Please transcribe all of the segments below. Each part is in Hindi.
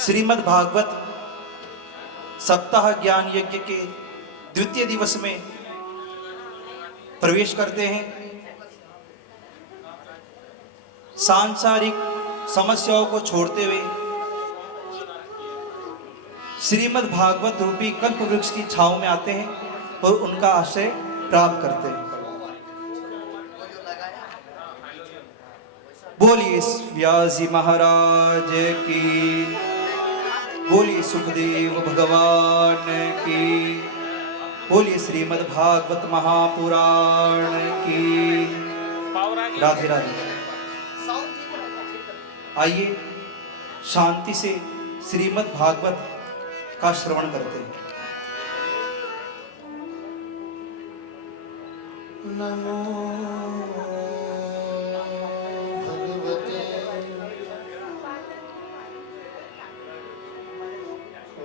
श्रीमद् भागवत सप्ताह ज्ञान यज्ञ के द्वितीय दिवस में प्रवेश करते हैं। सांसारिक समस्याओं को छोड़ते हुए श्रीमद् भागवत रूपी कल्प वृक्ष की छांव में आते हैं और उनका आश्रय प्राप्त करते हैं। बोलिए व्यास जी महाराज की, बोलिए सुखदेव भगवान की, बोलिए श्रीमद् भागवत महापुराण की। राधे राधे। आइए शांति से श्रीमद् भागवत का श्रवण करते हैं। नमो भगवते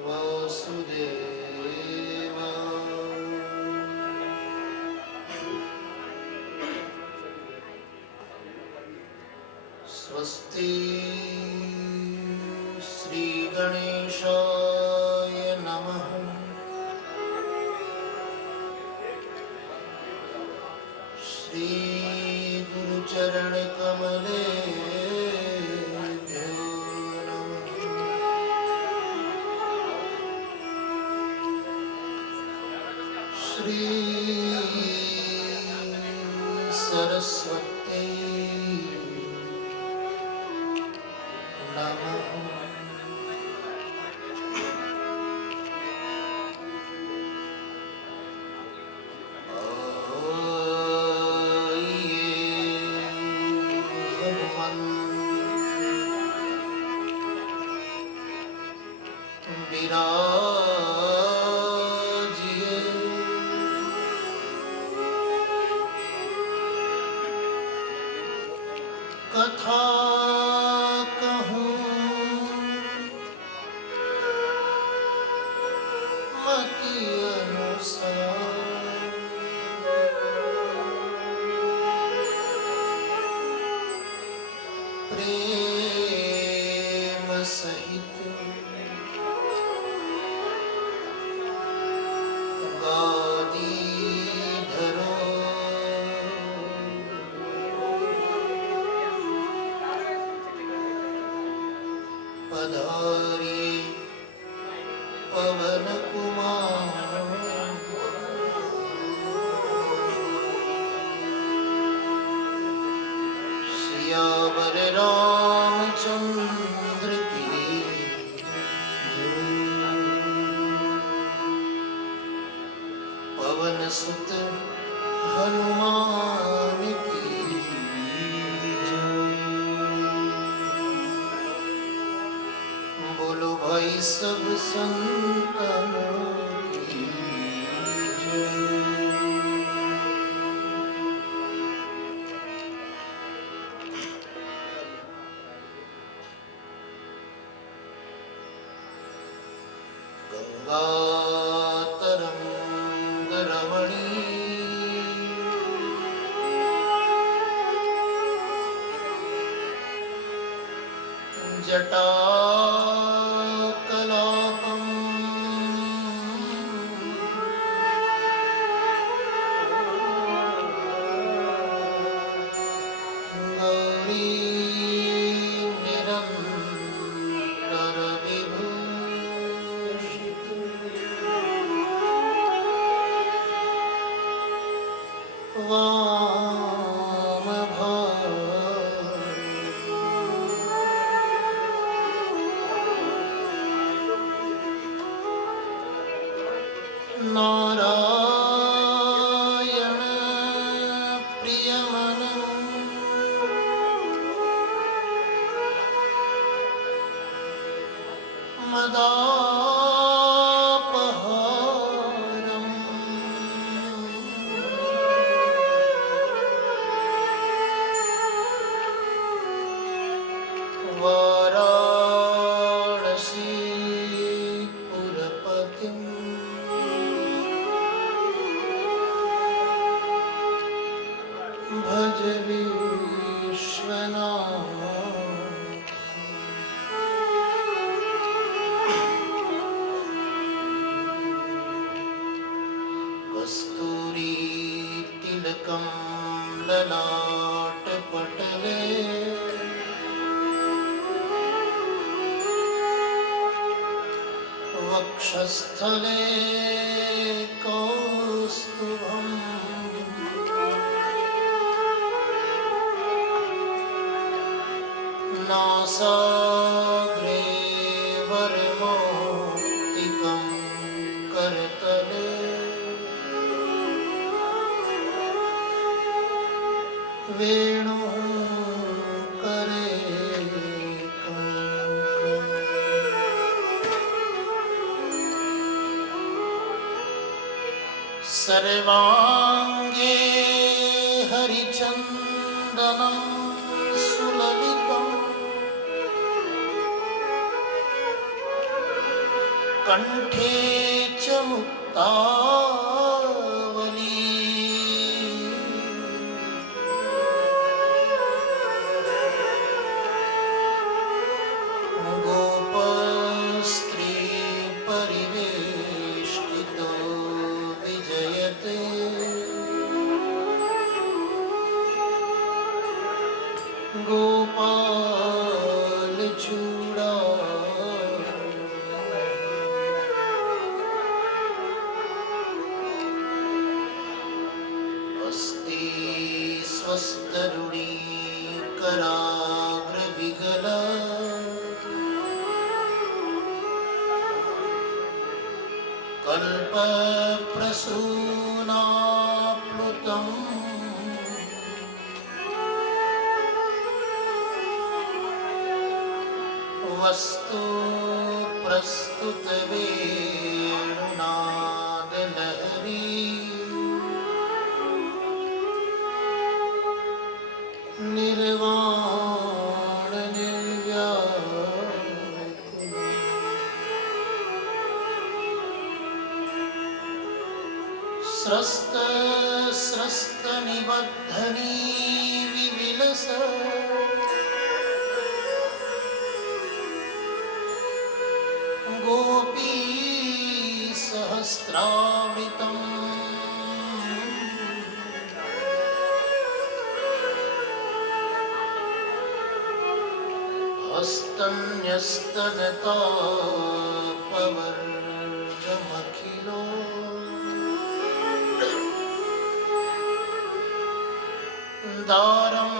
वासुदेवाय। स्वस्ति श्री गणेशाय नमः। श्री गुरुचरण कमलेभ्यो नमः। श्री सरस्वती नमः। विराजिए कथा कहूँ मति अनुसार। प्रेम सहित पधारी पवन कुमार। सियावर रामचंद्र की पवन सुत हनुमान की। बोलो भाई सब संतानों की जय। गंगा तरंग रमणी जटा नारायण प्रियमन मदापहारम् वाराणसी पुरपतिम् भज विश्वनाथ। वेणु करे कंकण। सर्वांगे हरिचंदनं सुललितं कंठे च मुक्तावली। गोपस्त्री परिवेष्टितो विजयते गोपाल चूड़ा। अस्ति स्वस्तरुणी कराग्रविगला कल्पप्रसूनाप्लुतम् वस्तु प्रस्तुतवेणुनादलहरी। निर्वाण निर्व्याकुल स्रस्त स्रस्त निबद्धनी विविलस गोपी सहस्रावृतम् हस्तन्यस्तनतापवर्गमखिलो दारं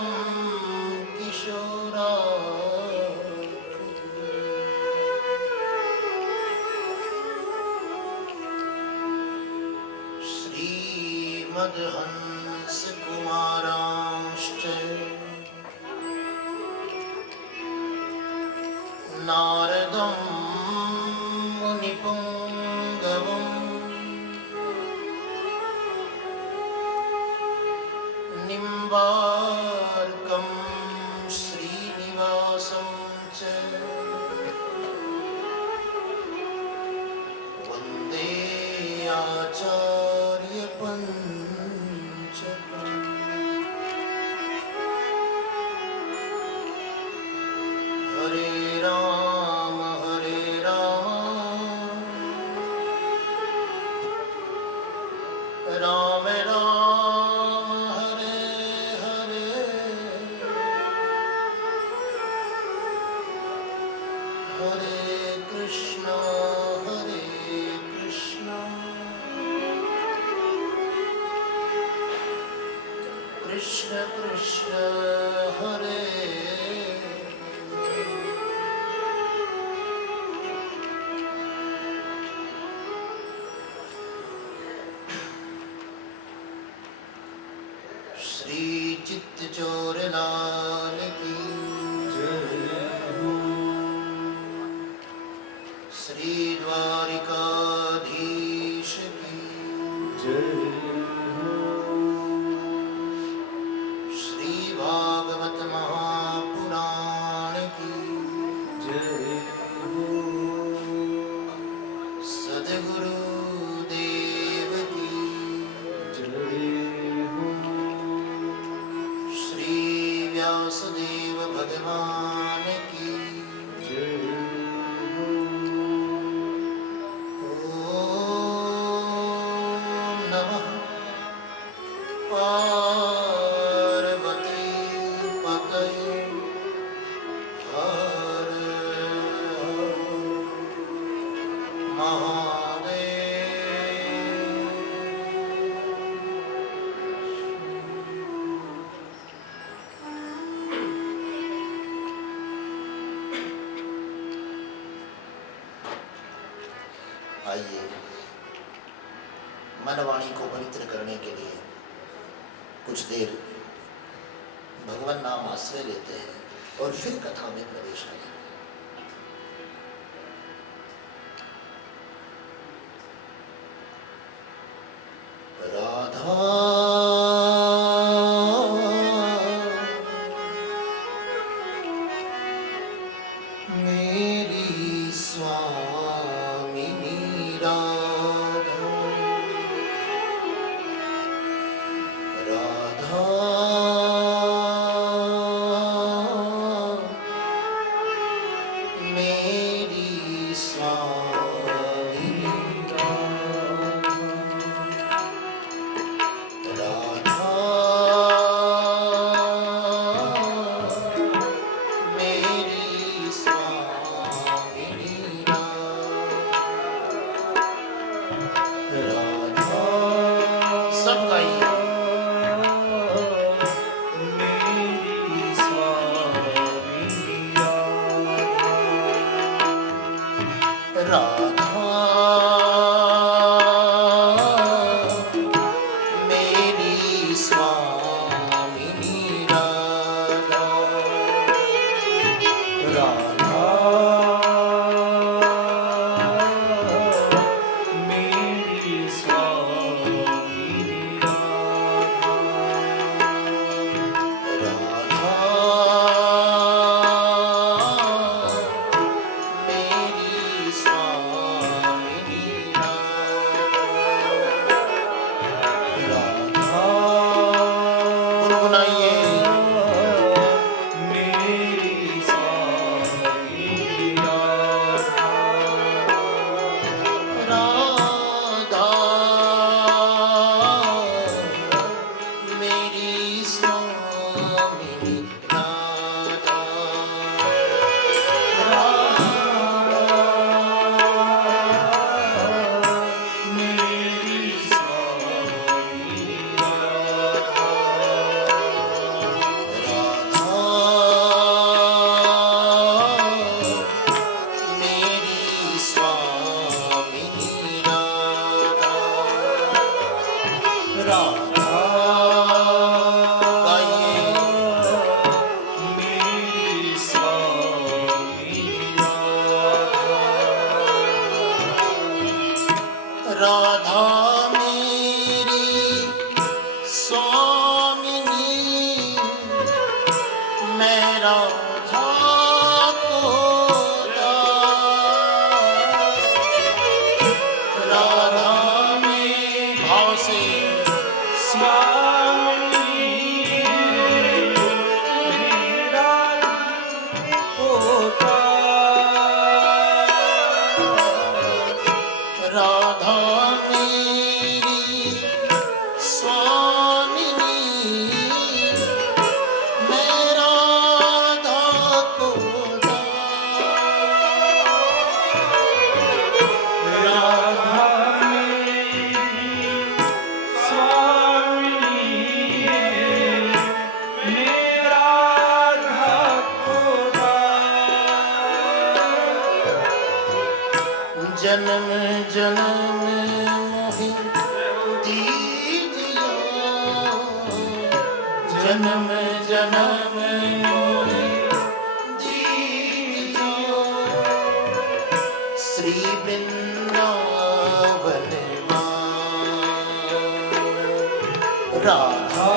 किशोरा। श्रीमद्हंस कुमारांश्च नारदं मुनिपुङ्गवं निम्बार्कं श्रीनिवासं च वन्दे आचार्यपञ्चकम्। हरे राम राम राम हरे हरे हरे कृष्ण कृष्ण कृष्ण हरे। श्री चित्तचोर लाल की जय हो। श्री द्वारिकाधीश की जय हो। श्री भागवत महापुराण की जय हो। सद्गुरु देव की जय हो। श्री व्यासदेव भगवान की जय हो। ओम नमः पार्वती पतये हर महादेव। आइए मनवाणी को पवित्र करने के लिए कुछ देर भगवान नाम आश्रय लेते हैं और फिर कथा में प्रवेश करेंगे। राधा मेरी स्वामिनी राधा, राधा मेरी स्वामिनी राधा, मेरी स्वामिनी राधा। सब गाइए। मेरी स्वामिनी राधा मेरी स्वामिनी राधा, राधा मेरी स्वामिनी राधा मेरी स्वामिनी राधा। गुनगुनाइए। मेरी स्वामिनी राधा मेरी स्वामिनी राधा, मेरी स्वामिनी राधा मेरी स्वामिनी राधा, राधा गाइए। मेरी स्वामिनी राधा मेरी स्वामिनी, मैं राधा को राधा में भाव से स्वामिनी मेरा होता राधा मेरी स्वामिनी, मैं राधा को राधा मेरी स्वामिनी मेरा होता जन्म जन्म मोहि दीजियो, जन्म जन्म मोहि दीजियो, श्री वृंदावन राधा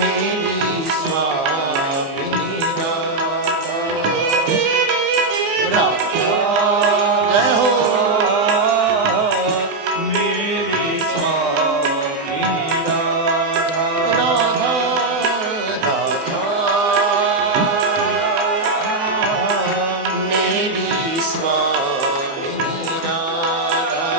मेरी स्वामिनी राधा, जय हो। मेरी स्वामिनी राधा राधा मेरी स्वामिनी राधा,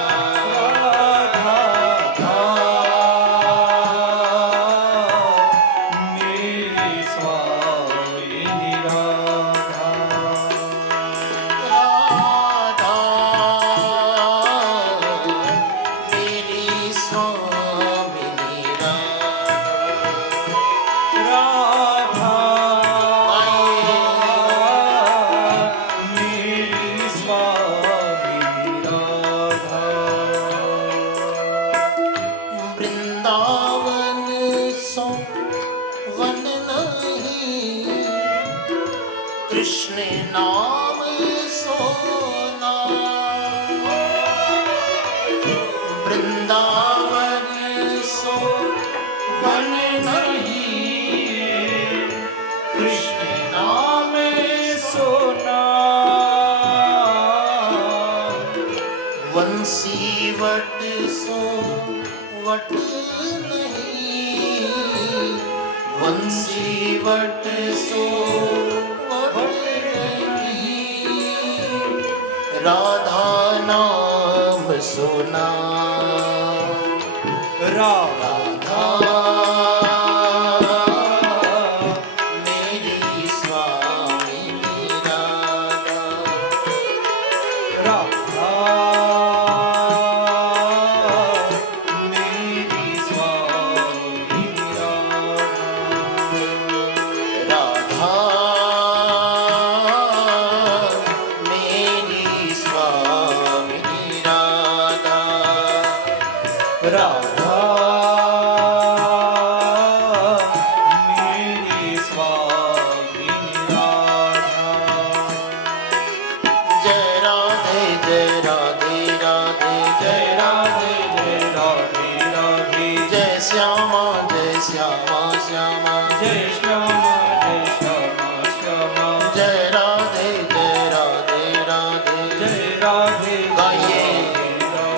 वृंदावन सो मन नहीं, कृष्ण नाम सोना वंशी वट सो वट नहीं, वंशी वट सो वट नहीं, राधा नाम सुना राधा मेरी स्वामी राधा, राधा मेरी स्वामी राधा मेरी स्वामी राधा, राधा मेरी स्वामी राधा। जय राधे जय राधे राधे जय राधे जय राधे राधे जय श्यामा श्यामा जय श्यामा श्यामा जय राधे राधे जय राधे गाइए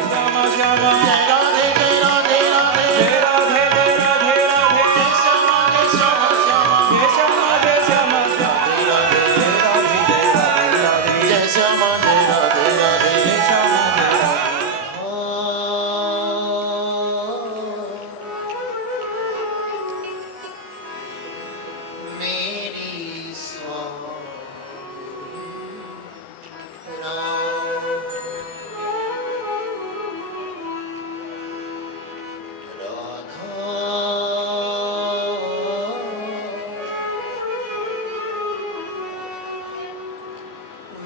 श्यामा श्यामा जय राधे राधे जय राधे राधे राधे जय श्यामा श्यामा जय श्यामा जय राधे जय राधे राधे जय श्यामा राधे राधे जय श्यामा जय राधे। मेरी स्वामी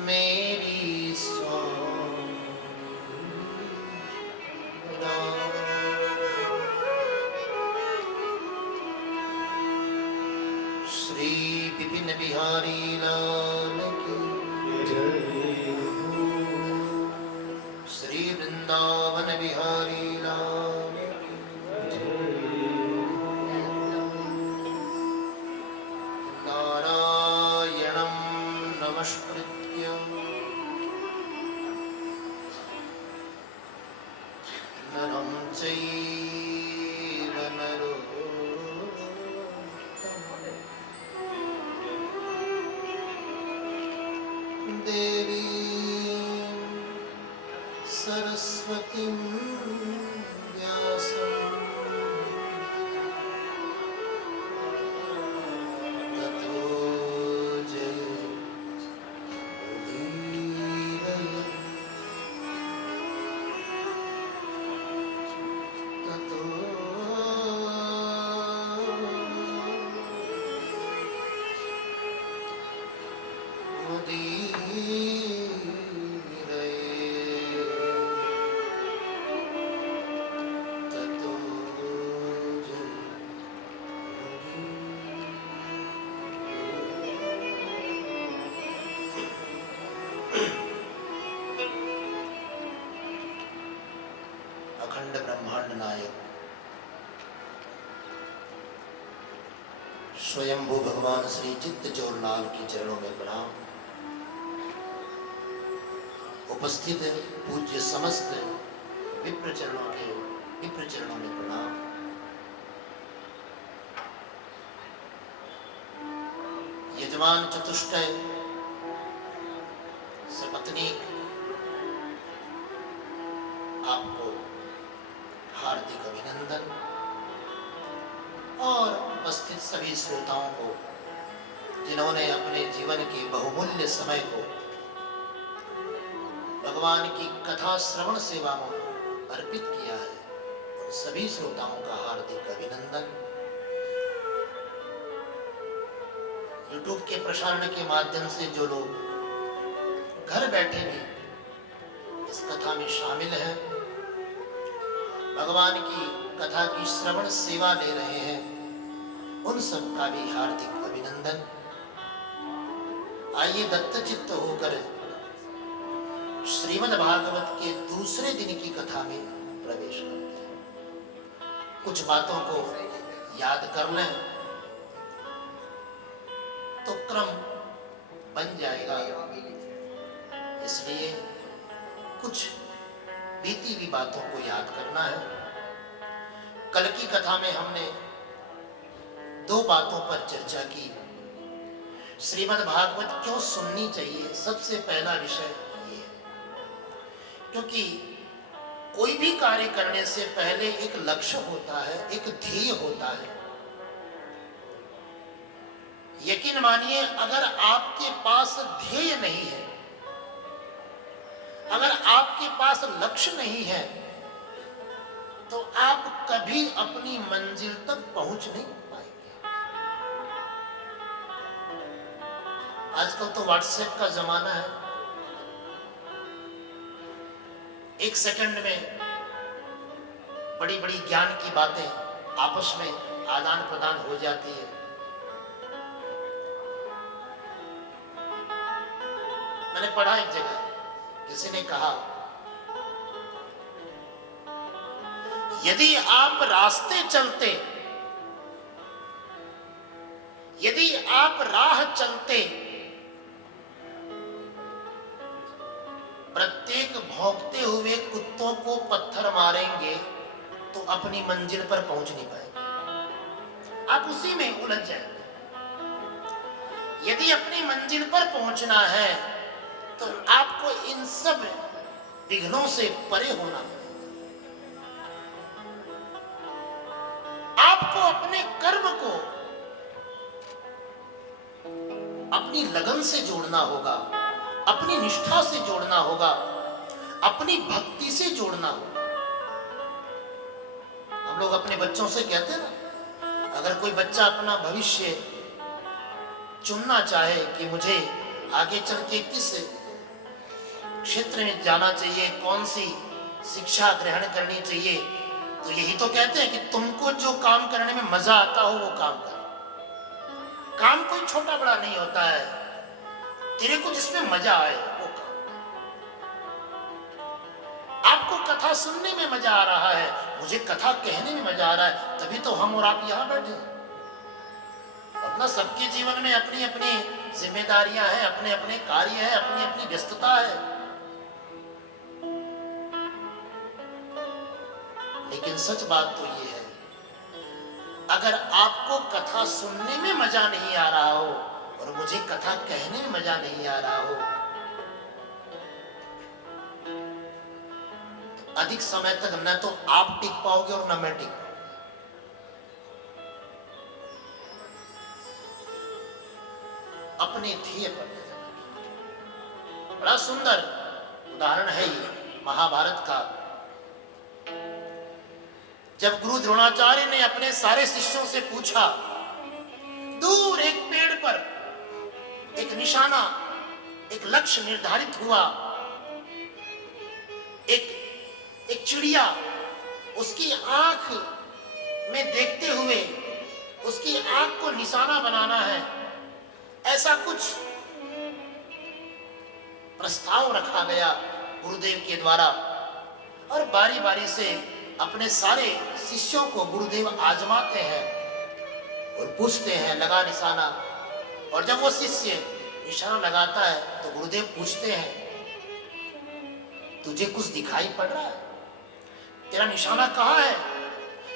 मेरी स्वामी श्री विपिन बिहारी लाल की श्री वृंदावन बिहारी लाल की नारायणं नमस्कृत्य नरं चैव नरोत्तमं देवी सरस्वतीं व्यासं ततो जयमुदीरये ततो मुदीरये ततो अखंड ब्रह्मांड नायक स्वयंभू भगवान श्री चित्त चोरलाल की चरणों में प्रणाम। उपस्थित पूज्य समस्त विप्र चरणों में प्रणाम। यजमान चतुष्टय सपत्नीक आपको हार्दिक अभिनंदन और उपस्थित सभी श्रोताओं को जिन्होंने अपने जीवन के बहुमूल्य समय को भगवान की कथा श्रवण सेवा में अर्पित किया है, उन सभी श्रोताओं का हार्दिक अभिनंदन। YouTube के प्रसारण के माध्यम से जो लोग घर बैठे भी इस कथा में शामिल हैं, भगवान की कथा की श्रवण सेवा ले रहे हैं, उन सब का भी हार्दिक अभिनंदन। आइए दत्तचित्त होकर श्रीमद् भागवत के दूसरे दिन की कथा में प्रवेश करते हैं। कुछ बातों को याद कर लें तो क्रम बन जाएगा, इसलिए कुछ बीती हुई बातों को याद करना है। कल की कथा में हमने दो बातों पर चर्चा की। श्रीमद् भागवत क्यों सुननी चाहिए, सबसे पहला विषय ये है, क्योंकि कोई भी कार्य करने से पहले एक लक्ष्य होता है, एक ध्येय होता है। यकीन मानिए, अगर आपके पास ध्येय नहीं है, अगर आपके पास लक्ष्य नहीं है, तो आप कभी अपनी मंजिल तक पहुंच नहीं पाएंगे। आजकल तो व्हाट्सएप का जमाना है, एक सेकंड में बड़ी बड़ी ज्ञान की बातें आपस में आदान प्रदान हो जाती है। मैंने पढ़ा एक जगह, किसी ने कहा, यदि आप रास्ते चलते, यदि आप राह चलते, प्रत्येक भौंकते हुए कुत्तों को पत्थर मारेंगे तो अपनी मंजिल पर पहुंच नहीं पाएंगे, आप उसी में उलझ जाएंगे। यदि अपनी मंजिल पर पहुंचना है तो आपको इन सब विघ्नों से परे होना पड़ेगा। आपको अपने कर्म को अपनी लगन से जोड़ना होगा, अपनी निष्ठा से जोड़ना होगा, अपनी भक्ति से जोड़ना होगा। हम लोग अपने बच्चों से कहते हैं ना, अगर कोई बच्चा अपना भविष्य चुनना चाहे कि मुझे आगे चल के किस क्षेत्र में जाना चाहिए, कौन सी शिक्षा ग्रहण करनी चाहिए, तो यही तो कहते हैं कि तुमको जो काम करने में मजा आता हो वो काम करो। काम कोई छोटा बड़ा नहीं होता है, तेरे को जिसमें मजा आए वो काम। आपको कथा सुनने में मजा आ रहा है, मुझे कथा कहने में मजा आ रहा है, तभी तो हम और आप यहां बैठे हैं। अपना सबके जीवन में अपनी अपनी जिम्मेदारियां हैं, अपने अपने कार्य हैं, अपनी अपनी व्यस्तता है। लेकिन सच बात तो ये है, अगर आपको कथा सुनने में मजा नहीं आ रहा हो और मुझे कथा कहने में मजा नहीं आ रहा हो, तो अधिक समय तक न तो आप टिक पाओगे और न मैं टिक पाऊंगा। अपने ध्येय पर ले जाना। बड़ा सुंदर उदाहरण है ये महाभारत का। जब गुरु द्रोणाचार्य ने अपने सारे शिष्यों से पूछा, दूर एक पेड़ पर एक निशाना, एक लक्ष्य निर्धारित हुआ, एक चिड़िया, उसकी आंख में देखते हुए उसकी आंख को निशाना बनाना है, ऐसा कुछ प्रस्ताव रखा गया गुरुदेव के द्वारा। और बारी बारी से अपने सारे शिष्यों को गुरुदेव आजमाते हैं और पूछते हैं, लगा निशाना। और जब वो शिष्य निशाना लगाता है तो गुरुदेव पूछते हैं, तुझे कुछ दिखाई पड़ रहा है? तेरा निशाना कहाँ है?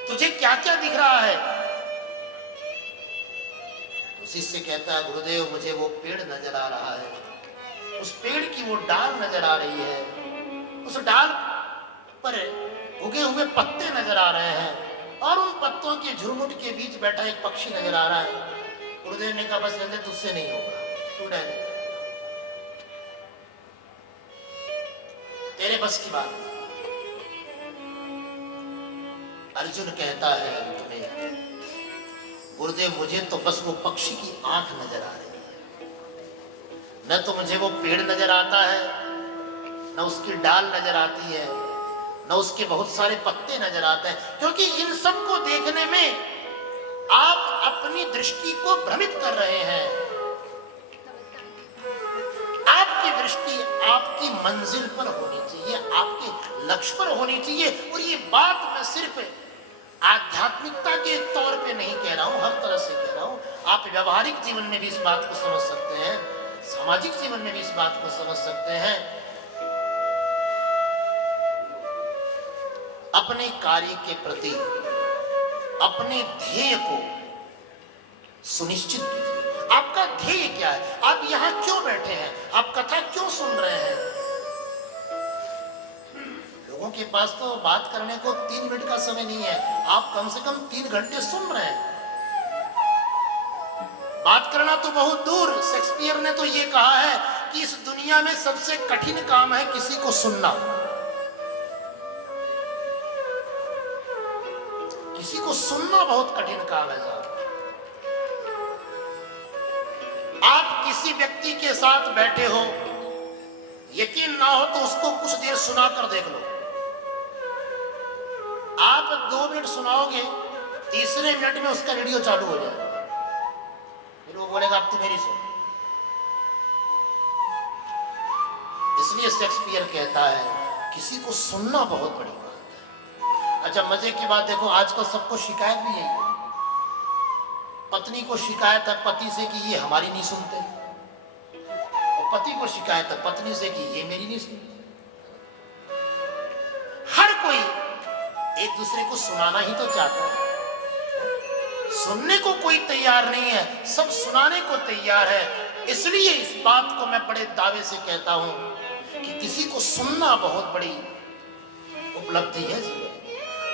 तुझे क्या क्या दिख रहा है? तो शिष्य कहता है, गुरुदेव मुझे वो पेड़ नजर आ रहा है, उस पेड़ की वो डाल नजर आ रही है, उस डाल पर उगे हुए पत्ते नजर आ रहे हैं और उन पत्तों के झुरमुट के बीच बैठा एक पक्षी नजर आ रहा है। गुरुदेव ने कहा, बस रहने, तुझसे नहीं होगा, तू रहने, तेरे बस की बात। अर्जुन कहता है अंत में, गुरुदेव मुझे तो बस वो पक्षी की आंख नजर आ रही है, न तो मुझे वो पेड़ नजर आता है, न उसकी डाल नजर आती है, न उसके बहुत सारे पत्ते नजर आते हैं। क्योंकि इन सब को देखने में आप अपनी दृष्टि को भ्रमित कर रहे हैं, आपकी आपकी दृष्टि आपकी मंजिल पर होनी चाहिए, आपके लक्ष्य पर होनी चाहिए। और ये बात मैं सिर्फ आध्यात्मिकता के तौर पे नहीं कह रहा हूं, हर तरह से कह रहा हूं। आप व्यवहारिक जीवन में भी इस बात को समझ सकते हैं, सामाजिक जीवन में भी इस बात को समझ सकते हैं। अपने कार्य के प्रति अपने ध्येय को सुनिश्चित कीजिए। आपका ध्येय क्या है? आप यहां क्यों बैठे हैं? आप कथा क्यों सुन रहे हैं? लोगों के पास तो बात करने को 3 मिनट का समय नहीं है, आप कम से कम 3 घंटे सुन रहे हैं। बात करना तो बहुत दूर, शेक्सपियर ने तो ये कहा है कि इस दुनिया में सबसे कठिन काम है किसी को सुनना। किसी को सुनना बहुत कठिन काम है साहब। आप किसी व्यक्ति के साथ बैठे हो, यकीन ना हो तो उसको कुछ देर सुनाकर देख लो। आप 2 मिनट सुनाओगे, तीसरे मिनट में उसका रेडियो चालू हो जाएगा, फिर वो बोलेगा अब तू मेरी सुन। इसलिए शेक्सपियर कहता है किसी को सुनना बहुत बड़ी बात है। अच्छा, मजे की बात देखो, आजकल सबको शिकायत भी यही है। पत्नी को शिकायत है पति से कि ये हमारी नहीं सुनते, और पति को शिकायत है पत्नी से कि ये मेरी नहीं सुनते। हर कोई एक दूसरे को सुनाना ही तो चाहता है, सुनने को कोई तैयार नहीं है, सब सुनाने को तैयार है। इसलिए इस बात को मैं बड़े दावे से कहता हूं कि किसी को सुनना बहुत बड़ी उपलब्धि है जीवन।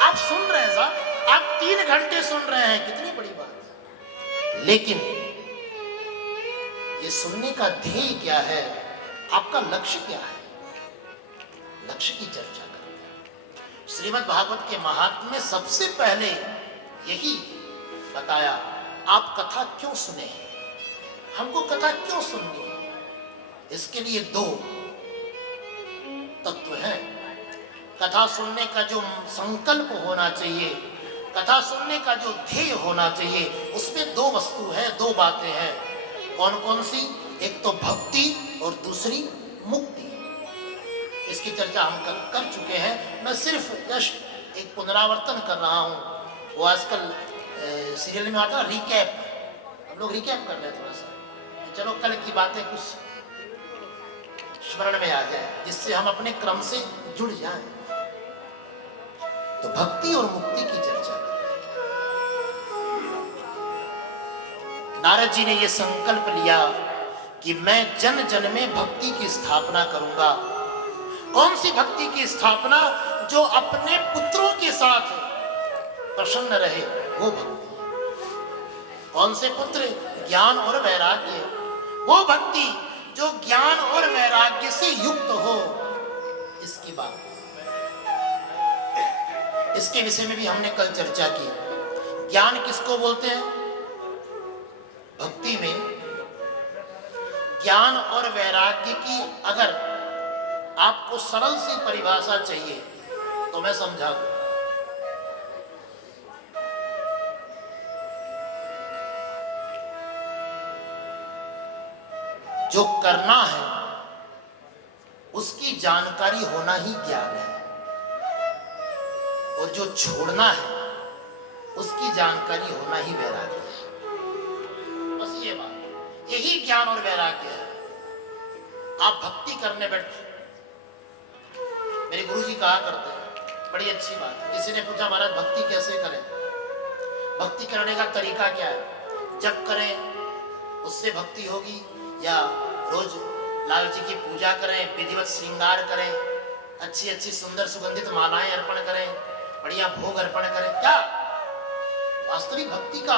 आप सुन रहे हैं साहब, आप 3 घंटे सुन रहे हैं, कितनी बड़ी बात है। लेकिन ये सुनने का ध्येय क्या है? आपका लक्ष्य क्या है? लक्ष्य की चर्चा करते हैं। श्रीमद् भागवत के महात्म्य में सबसे पहले यही बताया, आप कथा क्यों सुने, हमको कथा क्यों सुननी है। इसके लिए 2 तत्व हैं। कथा सुनने का जो संकल्प होना चाहिए, कथा सुनने का जो ध्येय होना चाहिए, उसमें 2 वस्तु है, 2 बातें हैं। कौन कौन सी? एक तो भक्ति और दूसरी मुक्ति। इसकी चर्चा हम कर चुके हैं, मैं सिर्फ जस्ट एक पुनरावर्तन कर रहा हूं। वो आजकल सीरियल में आता है रिकैप, हम लोग रिकैप कर रहे हैं थोड़ा सा, चलो कल की बातें कुछ स्मरण में आ जाए, जिससे हम अपने क्रम से जुड़ जाएं। तो भक्ति और मुक्ति की चर्चा करें। नारद जी ने यह संकल्प लिया कि मैं जन जन में भक्ति की स्थापना करूंगा। कौन सी भक्ति की स्थापना? जो अपने पुत्रों के साथ प्रसन्न रहे, वो भक्ति। कौन से पुत्र? ज्ञान और वैराग्य। वो भक्ति जो ज्ञान और वैराग्य से युक्त हो। इसकी बात, इसके विषय में भी हमने कल चर्चा की। ज्ञान किसको बोलते हैं? भक्ति में ज्ञान और वैराग्य की अगर आपको सरल सी परिभाषा चाहिए तो मैं समझा दूं। जो करना है उसकी जानकारी होना ही ज्ञान है, और जो छोड़ना है उसकी जानकारी होना ही वैराग्य है। बस ये बात, यही ज्ञान और वैराग्य है। आप भक्ति करने बैठे, मेरे गुरुजी कहा करते हैं, बड़ी अच्छी बात। किसी ने पूछा महाराज भक्ति कैसे करें, भक्ति करने का तरीका क्या है? जब करें उससे भक्ति होगी, या रोज लाल जी की पूजा करें, विधिवत श्रृंगार करें, अच्छी अच्छी सुंदर सुगंधित मालाएं अर्पण करें, बढ़िया भोग अर्पण करें? क्या वास्तविक भक्ति का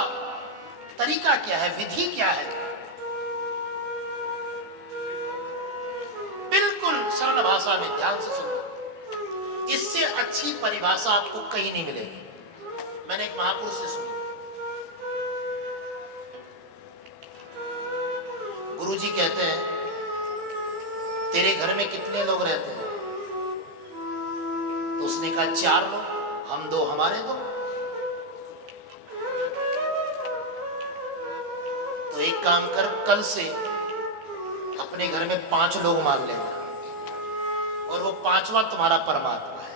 तरीका क्या है, विधि क्या है? बिल्कुल सरल भाषा में ध्यान से सुनो, इससे अच्छी परिभाषा आपको कहीं नहीं मिलेगी। मैंने एक महापुरुष से सुनी, गुरुजी कहते हैं तेरे घर में कितने लोग रहते हैं? तो उसने कहा 4 लोग, हम 2 हमारे 2। तो एक काम कर, कल से अपने घर में 5 लोग मान लेना और वो 5वां तुम्हारा परमात्मा है।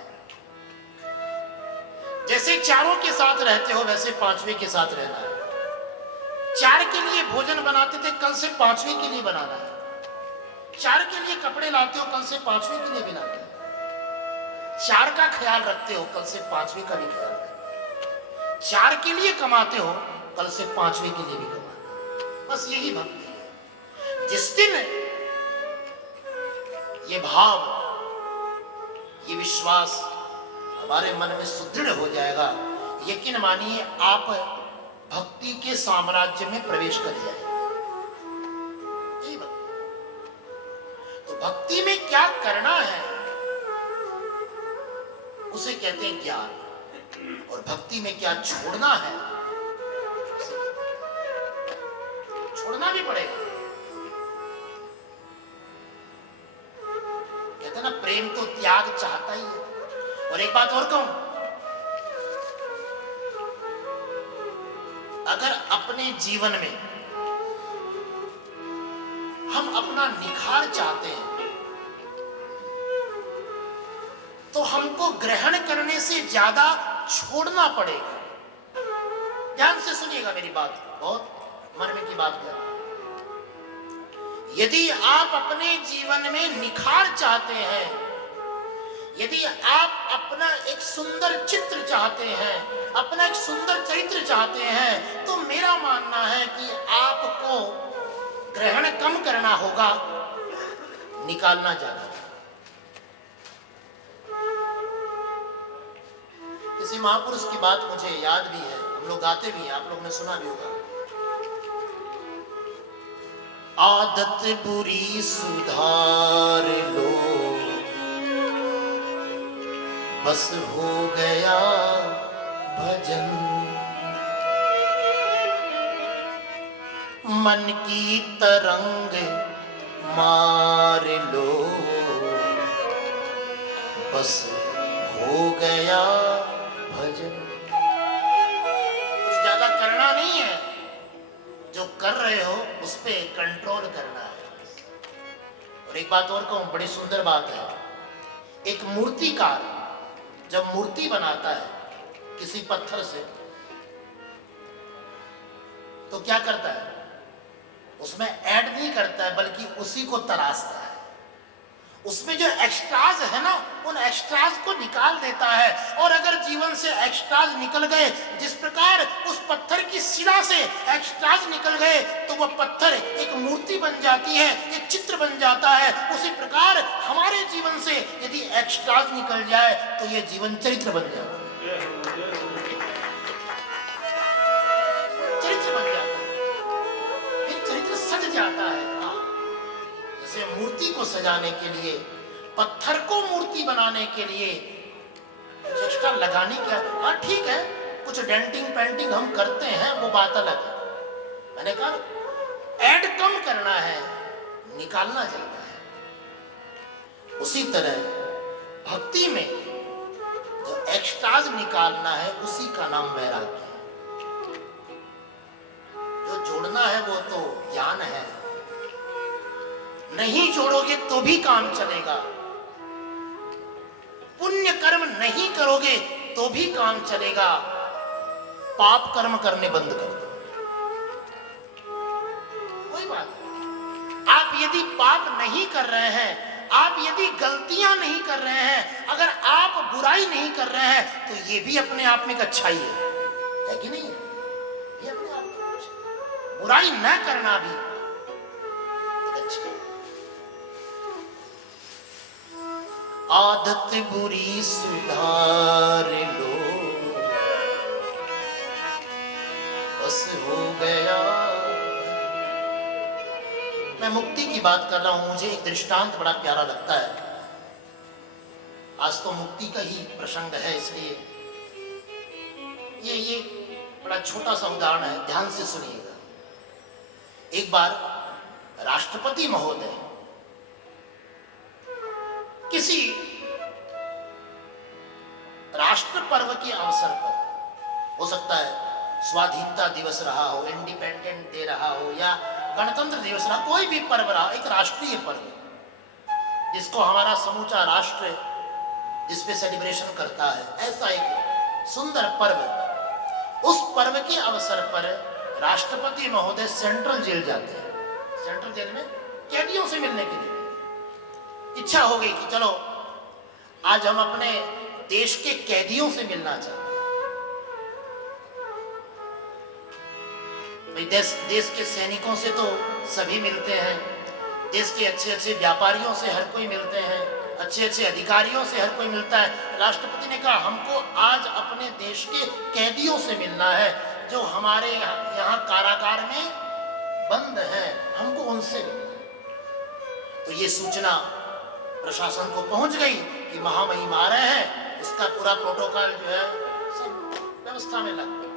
जैसे चारों के साथ रहते हो वैसे 5वें के साथ रहना है। 4 के लिए भोजन बनाते थे, कल से 5वें के लिए बनाना है। 4 के लिए कपड़े लाते हो, कल से 5वें के लिए भी लाते हो। 4 का ख्याल रखते हो, कल से 5वें का भी ख्याल रखते हो। 4 के लिए कमाते हो, कल से 5वें के लिए भी कमाते हो। बस यही भक्ति है। जिस दिन ये भाव, ये विश्वास हमारे मन में सुदृढ़ हो जाएगा, यकीन मानिए आप भक्ति के साम्राज्य में प्रवेश कर जाएंगे। यही भक्ति। तो भक्ति में क्या करना है उसे कहते हैं ज्ञान, और भक्ति में क्या छोड़ना है छोड़ना भी पड़ेगा। कहते हैं ना, प्रेम तो त्याग चाहता ही है। और एक बात और कहूं, अगर अपने जीवन में हम अपना निखार चाहते हैं तो हमको ग्रहण करने से ज्यादा छोड़ना पड़ेगा। ध्यान से सुनिएगा मेरी बात, बहुत मन में की बात कर। यदि आप अपने जीवन में निखार चाहते हैं, यदि आप अपना एक सुंदर चित्र चाहते हैं, अपना एक सुंदर चरित्र चाहते हैं, तो मेरा मानना है कि आपको ग्रहण कम करना होगा, निकालना ज्यादा। किसी महापुरुष की बात मुझे याद भी है, हम लोग गाते भी हैं, आप लोग ने सुना भी होगा। आदत बुरी सुधार लो, बस हो गया भजन। मन की तरंग मार लो, बस हो गया भजन। कुछ ज्यादा करना नहीं है, जो कर रहे हो उस पे कंट्रोल करना है। और एक बात और कहूं, बड़ी सुंदर बात है। एक मूर्तिकार जब मूर्ति बनाता है किसी पत्थर से, तो क्या करता है, उसमें ऐड नहीं करता है, बल्कि उसी को तराशता है। उसमें जो एक्स्ट्राज है ना, उन एक्स्ट्राज को निकाल देता है। और अगर जीवन से एक्स्ट्राज निकल गए, जिस प्रकार उस पत्थर की शिला से एक्स्ट्राज निकल गए, तो वह पत्थर एक मूर्ति बन जाती है, एक चित्र बन जाता है। उसी प्रकार हमारे जीवन से यदि एक्स्ट्राज निकल जाए तो यह जीवन चरित्र बन जाता है, चरित्र बन जाता है, एक चरित्र सज जाता है। जैसे मूर्ति को सजाने के लिए, पत्थर को मूर्ति बनाने के लिए चेष्टा लगानी क्या, हाँ ठीक है, कुछ डेंटिंग पेंटिंग हम करते हैं, वो बात अलग है। मैंने कहा ऐड कम करना है, निकालना ज्यादा है। उसी तरह भक्ति में जो एक्स्ट्राज निकालना है, उसी का नाम वैराग्य है। जो जोड़ना है वो तो ज्ञान है, नहीं जोड़ोगे तो भी काम चलेगा। पुण्य कर्म नहीं करोगे तो भी काम चलेगा। पाप कर्म करने बंद कर दो, कोई बात नहीं। आप यदि पाप नहीं कर रहे हैं, आप यदि गलतियां नहीं कर रहे हैं, अगर आप बुराई नहीं कर रहे हैं, तो ये भी अपने आप में एक अच्छाई है कि नहीं? ये अपने आप में बुराई न करना भी एक अच्छाई है। आदत बुरी सुधार लो, बस हो गया। मैं मुक्ति की बात कर रहा हूं, मुझे एक दृष्टांत बड़ा प्यारा लगता है। आज तो मुक्ति का ही प्रसंग है, इसलिए ये बड़ा छोटा सा उदाहरण है, ध्यान से सुनिएगा। एक बार राष्ट्रपति महोदय किसी राष्ट्र पर्व के अवसर पर, हो सकता है स्वाधीनता दिवस रहा हो, इंडिपेंडेंट डे रहा हो, या गणतंत्र दिवस रहा, कोई भी पर्व रहा, एक राष्ट्रीय पर्व जिसको हमारा समूचा राष्ट्र जिस पे सेलिब्रेशन करता है, ऐसा एक सुंदर पर्व। उस पर्व के अवसर पर राष्ट्रपति महोदय सेंट्रल जेल जाते हैं। सेंट्रल जेल में कैदियों से मिलने के लिए इच्छा हो गई कि चलो आज हम अपने देश के कैदियों से मिलना चाहते हैं। भाई देश के सैनिकों से तो सभी मिलते हैं, देश के अच्छे अच्छे व्यापारियों से हर कोई मिलते हैं, अच्छे अच्छे अधिकारियों से हर कोई मिलता है। राष्ट्रपति ने कहा हमको आज अपने देश के कैदियों से मिलना है जो हमारे यहाँ कारागार में बंद है, हमको उनसे मिलना है। तो ये सूचना प्रशासन को पहुंच गई कि महामहिम आ रहे हैं, इसका पूरा प्रोटोकॉल जो है सब व्यवस्था में लग गया।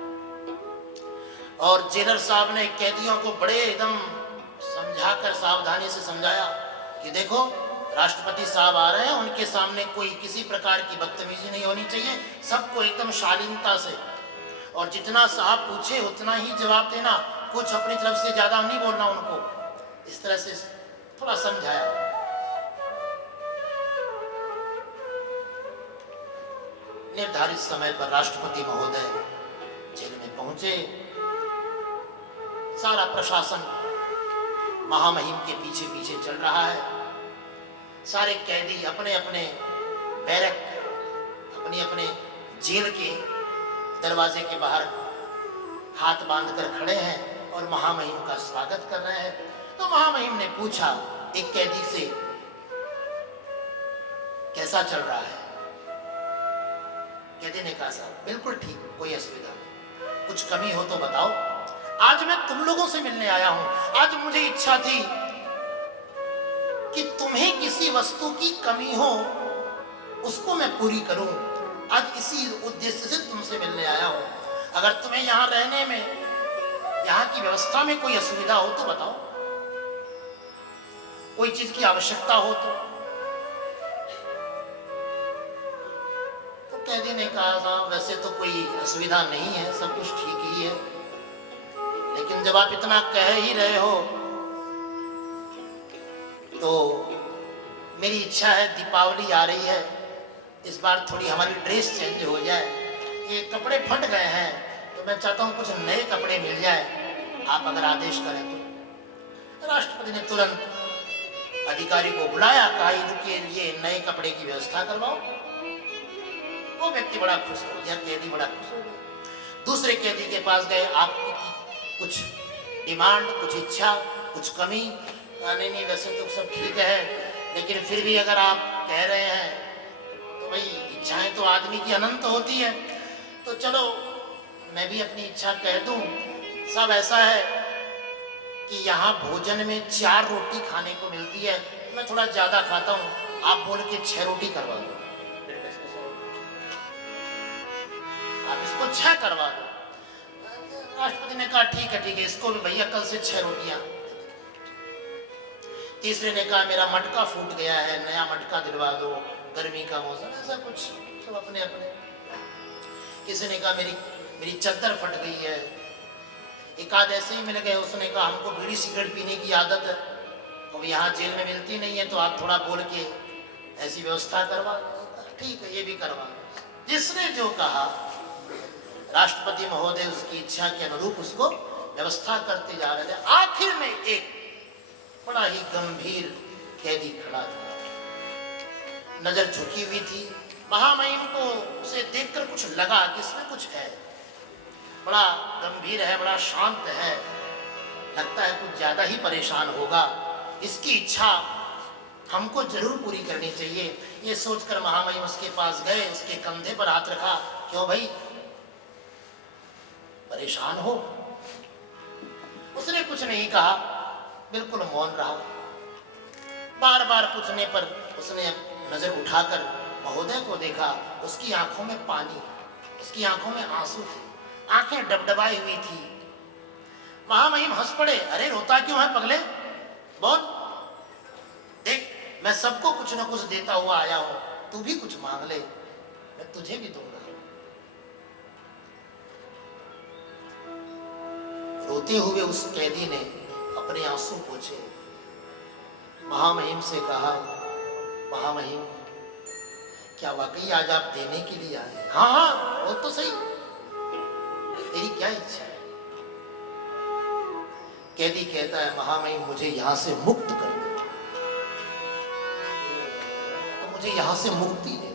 और जेलर साहब ने कैदियों को बड़े एकदम समझाकर सावधानी से समझाया कि देखो राष्ट्रपति साहब आ रहे हैं, उनके सामने कोई किसी प्रकार की बदतमीजी नहीं होनी चाहिए, सबको एकदम शालीनता से, और जितना साहब पूछे उतना ही जवाब देना, कुछ अपनी तरफ से ज्यादा नहीं बोलना उनको। इस तरह से थोड़ा समझाया। निर्धारित समय पर राष्ट्रपति महोदय जेल में पहुंचे। सारा प्रशासन महामहिम के पीछे पीछे चल रहा है। सारे कैदी अपने अपने बैरक, अपने अपने जेल के दरवाजे के बाहर हाथ बांधकर खड़े हैं और महामहिम का स्वागत कर रहे हैं। तो महामहिम ने पूछा एक कैदी से, कैसा चल रहा है? कैदी ने कहा साहब बिल्कुल ठीक, कोई असुविधा नहीं, कुछ कमी हो तो बताओ। आज मैं तुम लोगों से मिलने आया हूं। आज मुझे इच्छा थी कि तुम्हें किसी वस्तु की कमी हो उसको मैं पूरी करूं। आज इसी उद्देश्य से तुमसे मिलने आया हूं। अगर तुम्हें यहां रहने में, यहां की व्यवस्था में कोई असुविधा हो तो बताओ, कोई चीज की आवश्यकता हो तो। कैदी ने कहा साहब वैसे तो कोई असुविधा नहीं है, सब कुछ ठीक ही है, लेकिन जब आप इतना कह ही रहे हो तो मेरी इच्छा है, दीपावली आ रही है, इस बार थोड़ी हमारी ड्रेस चेंज हो जाए। ये कपड़े फट गए हैं तो मैं चाहता हूँ कुछ नए कपड़े मिल जाए, आप अगर आदेश करें तो। राष्ट्रपति ने तुरंत अधिकारी को बुलाया, कहा इनके लिए नए कपड़े की व्यवस्था करवाओ। वो व्यक्ति बड़ा खुश हो गया, कैदी बड़ा खुश हो गया। दूसरे कैदी के पास गए, आपकी कुछ डिमांड, कुछ इच्छा, कुछ कमी? नहीं नहीं वैसे तो सब ठीक है, लेकिन फिर भी अगर आप कह रहे हैं तो भाई इच्छाएं तो आदमी की अनंत होती है, तो चलो मैं भी अपनी इच्छा कह दूं। सब ऐसा है कि यहाँ भोजन में 4 रोटी खाने को मिलती है, मैं थोड़ा ज्यादा खाता हूँ, आप बोल के 6 रोटी करवा दो, आप इसको 6 करवा दो। राष्ट्रपति ने कहा ठीक है ठीक है, इसको भी भैया कल से 6 रोटियां। तीसरे ने कहा मेरा मटका फूट गया है, नया मटका दिलवा दो, गर्मी का मौसम, ऐसा कुछ सब अपने अपने। किसी ने कहा मेरी चद्दर फट गई है। एक आध ऐसे ही मिल गए, उसने कहा हमको बीड़ी सिगरेट पीने की आदत है, अब यहाँ जेल में मिलती नहीं है, तो आप थोड़ा बोल के ऐसी व्यवस्था करवा दो। ठीक है ये भी करवा दो। जिसने जो कहा राष्ट्रपति महोदय उसकी इच्छा के अनुरूप उसको व्यवस्था करते जा रहे थे। आखिर में एक बड़ा ही गंभीर कैदी खड़ा था, नजर झुकी हुई थी। महामहिम को उसे देखकर कुछ लगा कि इसमें कुछ है, बड़ा गंभीर है, बड़ा शांत है, लगता है कुछ ज्यादा ही परेशान होगा, इसकी इच्छा हमको जरूर पूरी करनी चाहिए। ये सोचकर महामहिम उसके पास गए, उसके कंधे पर हाथ रखा, क्यों भाई परेशान हो? उसने कुछ नहीं कहा, बिल्कुल मौन रहा। बार बार पूछने पर उसने नजर उठाकर महोदय को देखा, उसकी आंखों में पानी, उसकी आंखों में आंसू थे, आंखें डबडबाई हुई थी। महामहिम हंस पड़े, अरे रोता क्यों है पगले, बोल, देख मैं सबको कुछ न कुछ देता हुआ आया हूं, तू भी कुछ मांग ले, मैं तुझे भी दूंगा। रोते हुए उस कैदी ने अपने आंसू पोंछे। महामहिम से कहा, महामहिम क्या वाकई आज आप देने के लिए आए? हाँ हाँ, वो तो सही, तेरी क्या इच्छा है? कैदी कहता है, महामहिम मुझे यहां से मुक्त कर दो, तो मुझे यहां से मुक्ति दे दो।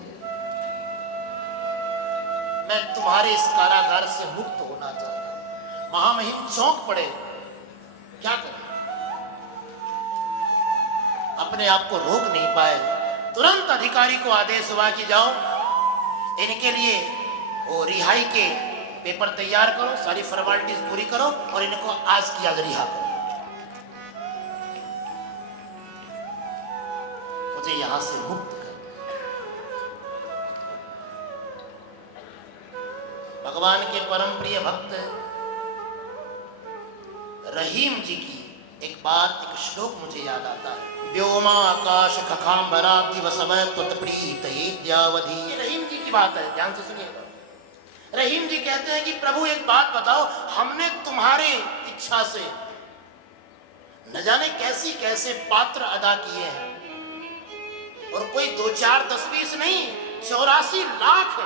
मैं तुम्हारे इस कारागार से मुक्त होना चाहता हूं। महामहिम चौंक पड़े, क्या करें? अपने आप को रोक नहीं पाए। तुरंत अधिकारी को आदेश हुआ कि जाओ इनके लिए वो रिहाई के पेपर तैयार करो, सारी फॉर्मेलिटीज पूरी करो और इनको आज की आज रिहा करो। मुझे यहां से मुक्त कर। भगवान के परम प्रिय भक्त रहीम जी की एक बात, एक श्लोक मुझे याद आता है। व्योमा आकाश खखाम्बराब्धि वसवः त्वत्प्रीत येद्यावधि। ये रहीम जी की बात है, ध्यान से सुनिएगा। रहीम जी कहते हैं कि प्रभु एक बात बताओ, हमने तुम्हारे इच्छा से न जाने कैसी कैसे पात्र अदा किए हैं, और कोई 2 4 10 20 नहीं, 84 लाख।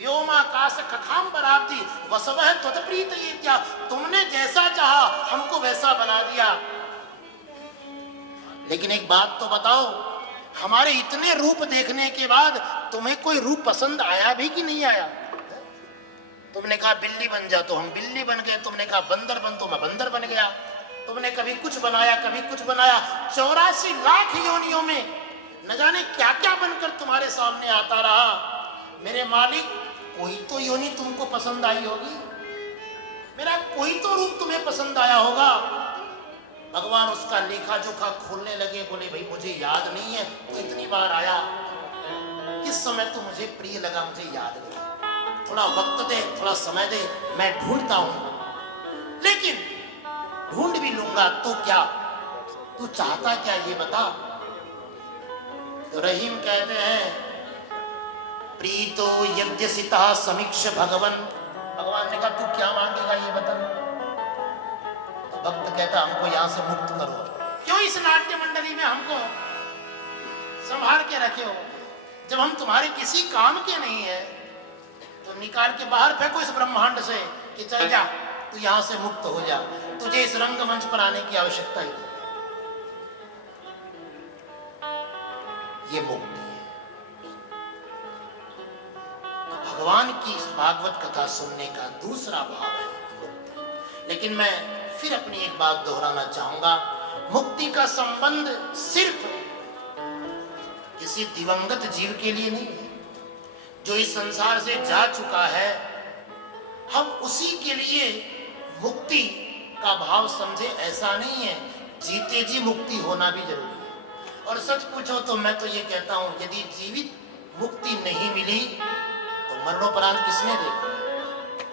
व्योमाकाश खखाम्बराब्धि वसवः त्वत्प्रीत येद्या। तुमने जैसा चाहा हमको वैसा बना दिया। लेकिन एक बात तो बताओ, हमारे इतने रूप देखने के बाद तुम्हें कोई रूप पसंद आया भी कि नहीं आया? तुमने कहा बिल्ली बन जा तो हम बिल्ली बन गए, तुमने कहा बंदर बन तो मैं बंदर बन गया, तुमने कभी कुछ बनाया कभी कुछ बनाया। 84 लाख योनियों में न जाने क्या क्या बनकर तुम्हारे सामने आता रहा। मेरे मालिक, कोई तो योनि तुमको पसंद आई होगी, मेरा कोई तो रूप तुम्हें पसंद आया होगा। भगवान उसका लेखा जोखा खोलने लगे, बोले भाई मुझे याद नहीं है तो इतनी बार आया, किस समय तो मुझे प्रिय लगा मुझे याद नहीं, थोड़ा वक्त दे, थोड़ा समय दे, मैं ढूंढता हूं, लेकिन ढूंढ भी लूंगा तो क्या, तू चाहता क्या ये बता। तो रहीम कहते हैं, प्रीतो यद्यसिता समीक्ष भगवन। भगवान ने कहा तू क्या मांगेगा ये बता। तो भक्त कहता हमको यहां से मुक्त करो। क्यों इस नाट्य मंडली में हमको संभाल के रखे हो? जब हम तुम्हारे किसी काम के नहीं है तो निकाल के बाहर फेंको इस ब्रह्मांड से कि चल जा, तू यहां से मुक्त हो जा, तुझे इस रंगमंच पर आने की आवश्यकता ही नहीं। ये मुक्ति है। तो भगवान की इस भागवत कथा सुनने का दूसरा भाव है मुक्ति। लेकिन मैं फिर अपनी एक बात दोहराना चाहूंगा, मुक्ति का संबंध सिर्फ किसी दिवंगत जीव के लिए नहीं है। जो इस संसार से जा चुका है, हम उसी के लिए मुक्ति का भाव समझे, ऐसा नहीं है। जीते जी मुक्ति होना भी जरूरी है। और सच पूछो तो मैं तो ये कहता हूं, यदि जीवित मुक्ति नहीं मिली तो मरणोपरांत किसने देखा?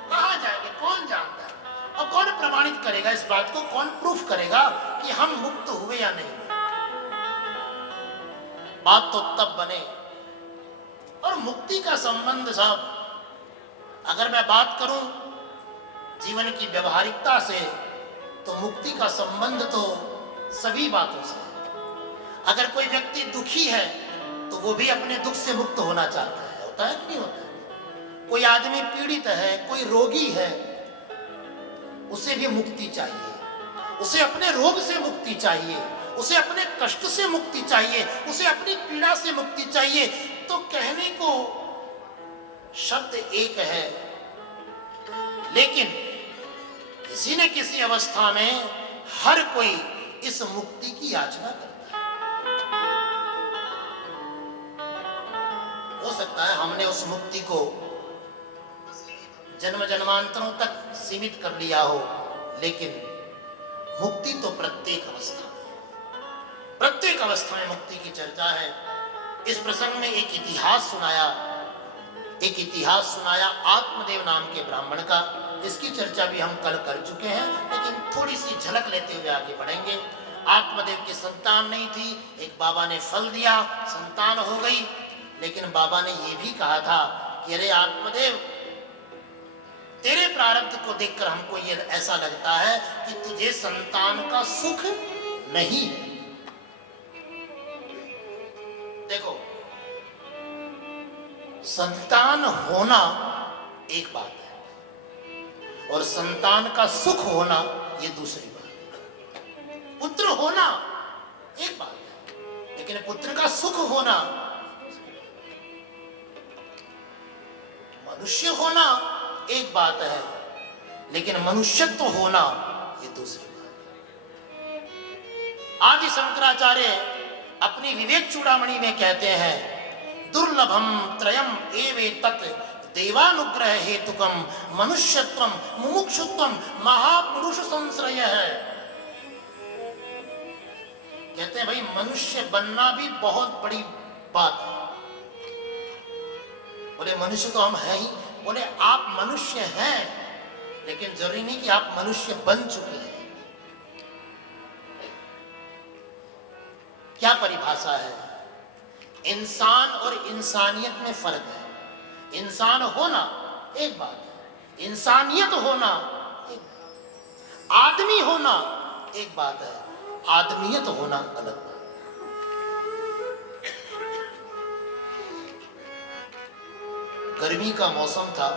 कहां जाएंगे, कौन जानता है? और कौन प्रमाणित करेगा इस बात को, कौन प्रूफ करेगा कि हम मुक्त हुए या नहीं? बात तो तब बने। और मुक्ति का संबंध साहब, अगर मैं बात करूं जीवन की व्यवहारिकता से, तो मुक्ति का संबंध तो सभी बातों से है। अगर कोई व्यक्ति दुखी है तो वो भी अपने दुख से मुक्त होना चाहता है, होता है कि नहीं होता है? कोई आदमी पीड़ित है, कोई रोगी है, उसे भी मुक्ति चाहिए, उसे अपने रोग से मुक्ति चाहिए, उसे अपने कष्ट से मुक्ति चाहिए, उसे अपनी पीड़ा से मुक्ति चाहिए। तो कहने को शब्द एक है, लेकिन किसी न किसी अवस्था में हर कोई इस मुक्ति की याचना करता है। हो सकता है हमने उस मुक्ति को जन्म जन्मांतरों तक सीमित कर लिया हो, लेकिन मुक्ति तो प्रत्येक अवस्था में, प्रत्येक अवस्था में मुक्ति की चर्चा है। इस प्रसंग में एक इतिहास सुनाया आत्मदेव नाम के ब्राह्मण का। इसकी चर्चा भी हम कल कर चुके हैं, लेकिन थोड़ी सी झलक लेते हुए आगे बढ़ेंगे। आत्मदेव की संतान नहीं थी, एक बाबा ने फल दिया, संतान हो गई, लेकिन बाबा ने यह भी कहा था कि अरे आत्मदेव, तेरे प्रारब्ध को देखकर हमको ये ऐसा लगता है कि तुझे संतान का सुख नहीं है। देखो, संतान होना एक बात है और संतान का सुख होना ये दूसरी बात है। पुत्र होना एक बात है, लेकिन पुत्र का सुख होना, मनुष्य होना एक बात है, लेकिन मनुष्यत्व होना ये दूसरी बात है। आदि शंकराचार्य अपनी विवेक चूड़ामणि में कहते हैं, दुर्लभम त्रयम एवेतत् देवानुग्रह हेतुकम मनुष्यत्वम मुमुक्षुत्वम महापुरुष संश्रय है। कहते हैं भाई, मनुष्य बनना भी बहुत बड़ी बात है। बोले मनुष्य तो हम हैं ही। बोले आप मनुष्य हैं, लेकिन जरूरी नहीं कि आप मनुष्य बन चुके हैं। क्या परिभाषा है? इंसान और इंसानियत में फर्क है। इंसान होना एक बात है, इंसानियत होना एक बात, आदमी होना एक बात है, आदमियत होना अलग बात। गर्मी का मौसम था,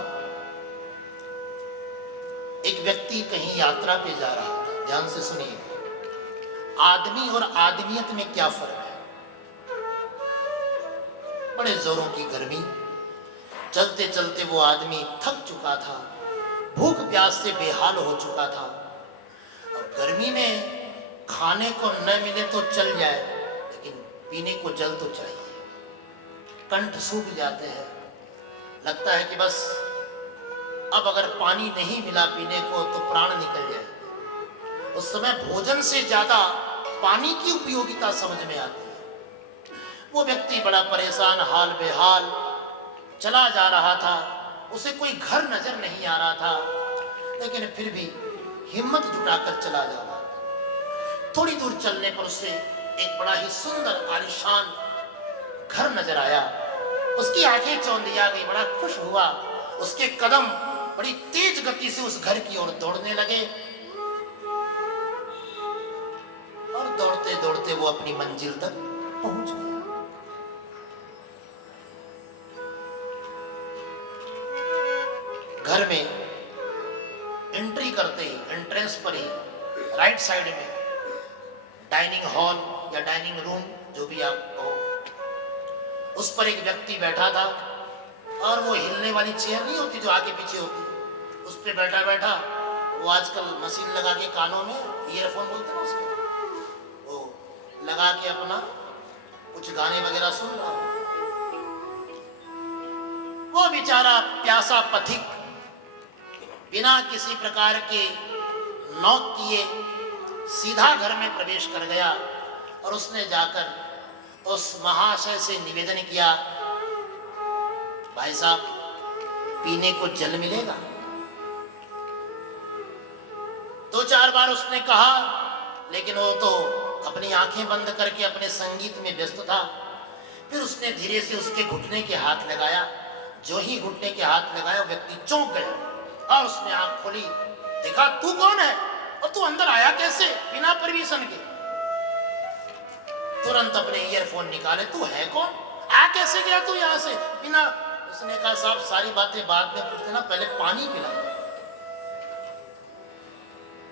एक व्यक्ति कहीं यात्रा पे जा रहा था। ध्यान से सुनिए, आदमी और आदमियत में क्या फर्क है। बड़े जोरों की गर्मी, चलते चलते वो आदमी थक चुका था, भूख प्यास से बेहाल हो चुका था। और गर्मी में खाने को न मिले तो चल जाए, लेकिन पीने को जल तो चाहिए। कंठ सूख जाते हैं, लगता है कि बस अब अगर पानी नहीं मिला पीने को तो प्राण निकल जाए। उस समय भोजन से ज्यादा पानी की उपयोगिता समझ में आती है। वो व्यक्ति बड़ा परेशान, हाल बेहाल चला जा रहा था। उसे कोई घर नजर नहीं आ रहा था, लेकिन फिर भी हिम्मत जुटाकर चला जा रहा था। थोड़ी दूर चलने पर उसे एक बड़ा ही सुंदर आलीशान घर नजर आया। उसकी आंखें चौंधिया गई, बड़ा खुश हुआ। उसके कदम बड़ी तेज गति से उस घर की ओर दौड़ने लगे और दौड़ते दौड़ते वो अपनी मंजिल तक पहुंच गया। घर में एंट्री करते ही, एंट्रेंस पर ही राइट साइड में डाइनिंग हॉल या डाइनिंग रूम, जो भी आप कहो, उस पर एक व्यक्ति बैठा था। और वो हिलने वाली चेयर नहीं होती जो आगे पीछे होती, उस पर बैठा बैठा वो आजकल मशीन लगा के कानों में ईयरफोन बोलते हैं उसको, वो लगा के अपना कुछ गाने वगैरह सुन रहा हो। वो बेचारा प्यासा पथिक बिना किसी प्रकार के नॉक किए सीधा घर में प्रवेश कर गया और उसने जाकर उस महाशय से निवेदन किया, भाई साहब पीने को जल मिलेगा? 2-4 बार उसने कहा, लेकिन वो तो अपनी आंखें बंद करके अपने संगीत में व्यस्त था। फिर उसने धीरे से उसके घुटने के हाथ लगाया। जो ही घुटने के हाथ लगाया, व्यक्ति चौंक गया और उसने आंख खोली, देखा तू कौन है और तू अंदर आया कैसे बिना परमिशन के? तुरंत अपने ईयरफोन निकाले, तू है कौन, आ कैसे गया तू यहां से बिना? उसने कहा साहब सारी बातें बाद में पूछते ना, पहले पानी पिला।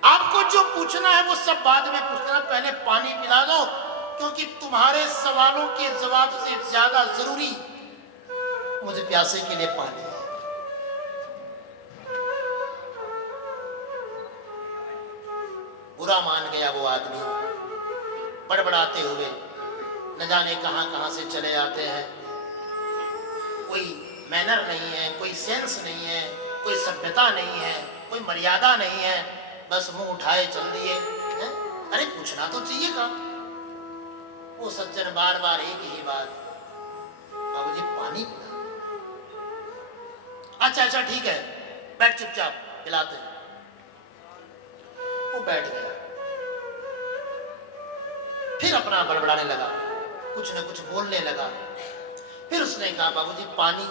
आपको जो पूछना है वो सब बाद में पूछते ना, पहले पानी पिला दो, क्योंकि तुम्हारे सवालों के जवाब से ज्यादा जरूरी मुझे प्यासे के लिए पानी है। बुरा मान गया वो आदमी, बड़बड़ाते हुए न जाने कहां कहां से चले आते हैं। कोई मैनर नहीं है, कोई सेंस नहीं है, कोई सभ्यता नहीं है, कोई मर्यादा नहीं है, बस मुंह उठाए चल दिए। अरे पूछना तो चाहिए था। वो सज्जन बार बार एक ही बात, बाबूजी पानी पिला। अच्छा ठीक है, बैठ चुपचाप, पिलाते हैं। वो बैठ गया, फिर अपना बड़बड़ाने लगा, कुछ न कुछ बोलने लगा। फिर उसने कहा बाबूजी पानी।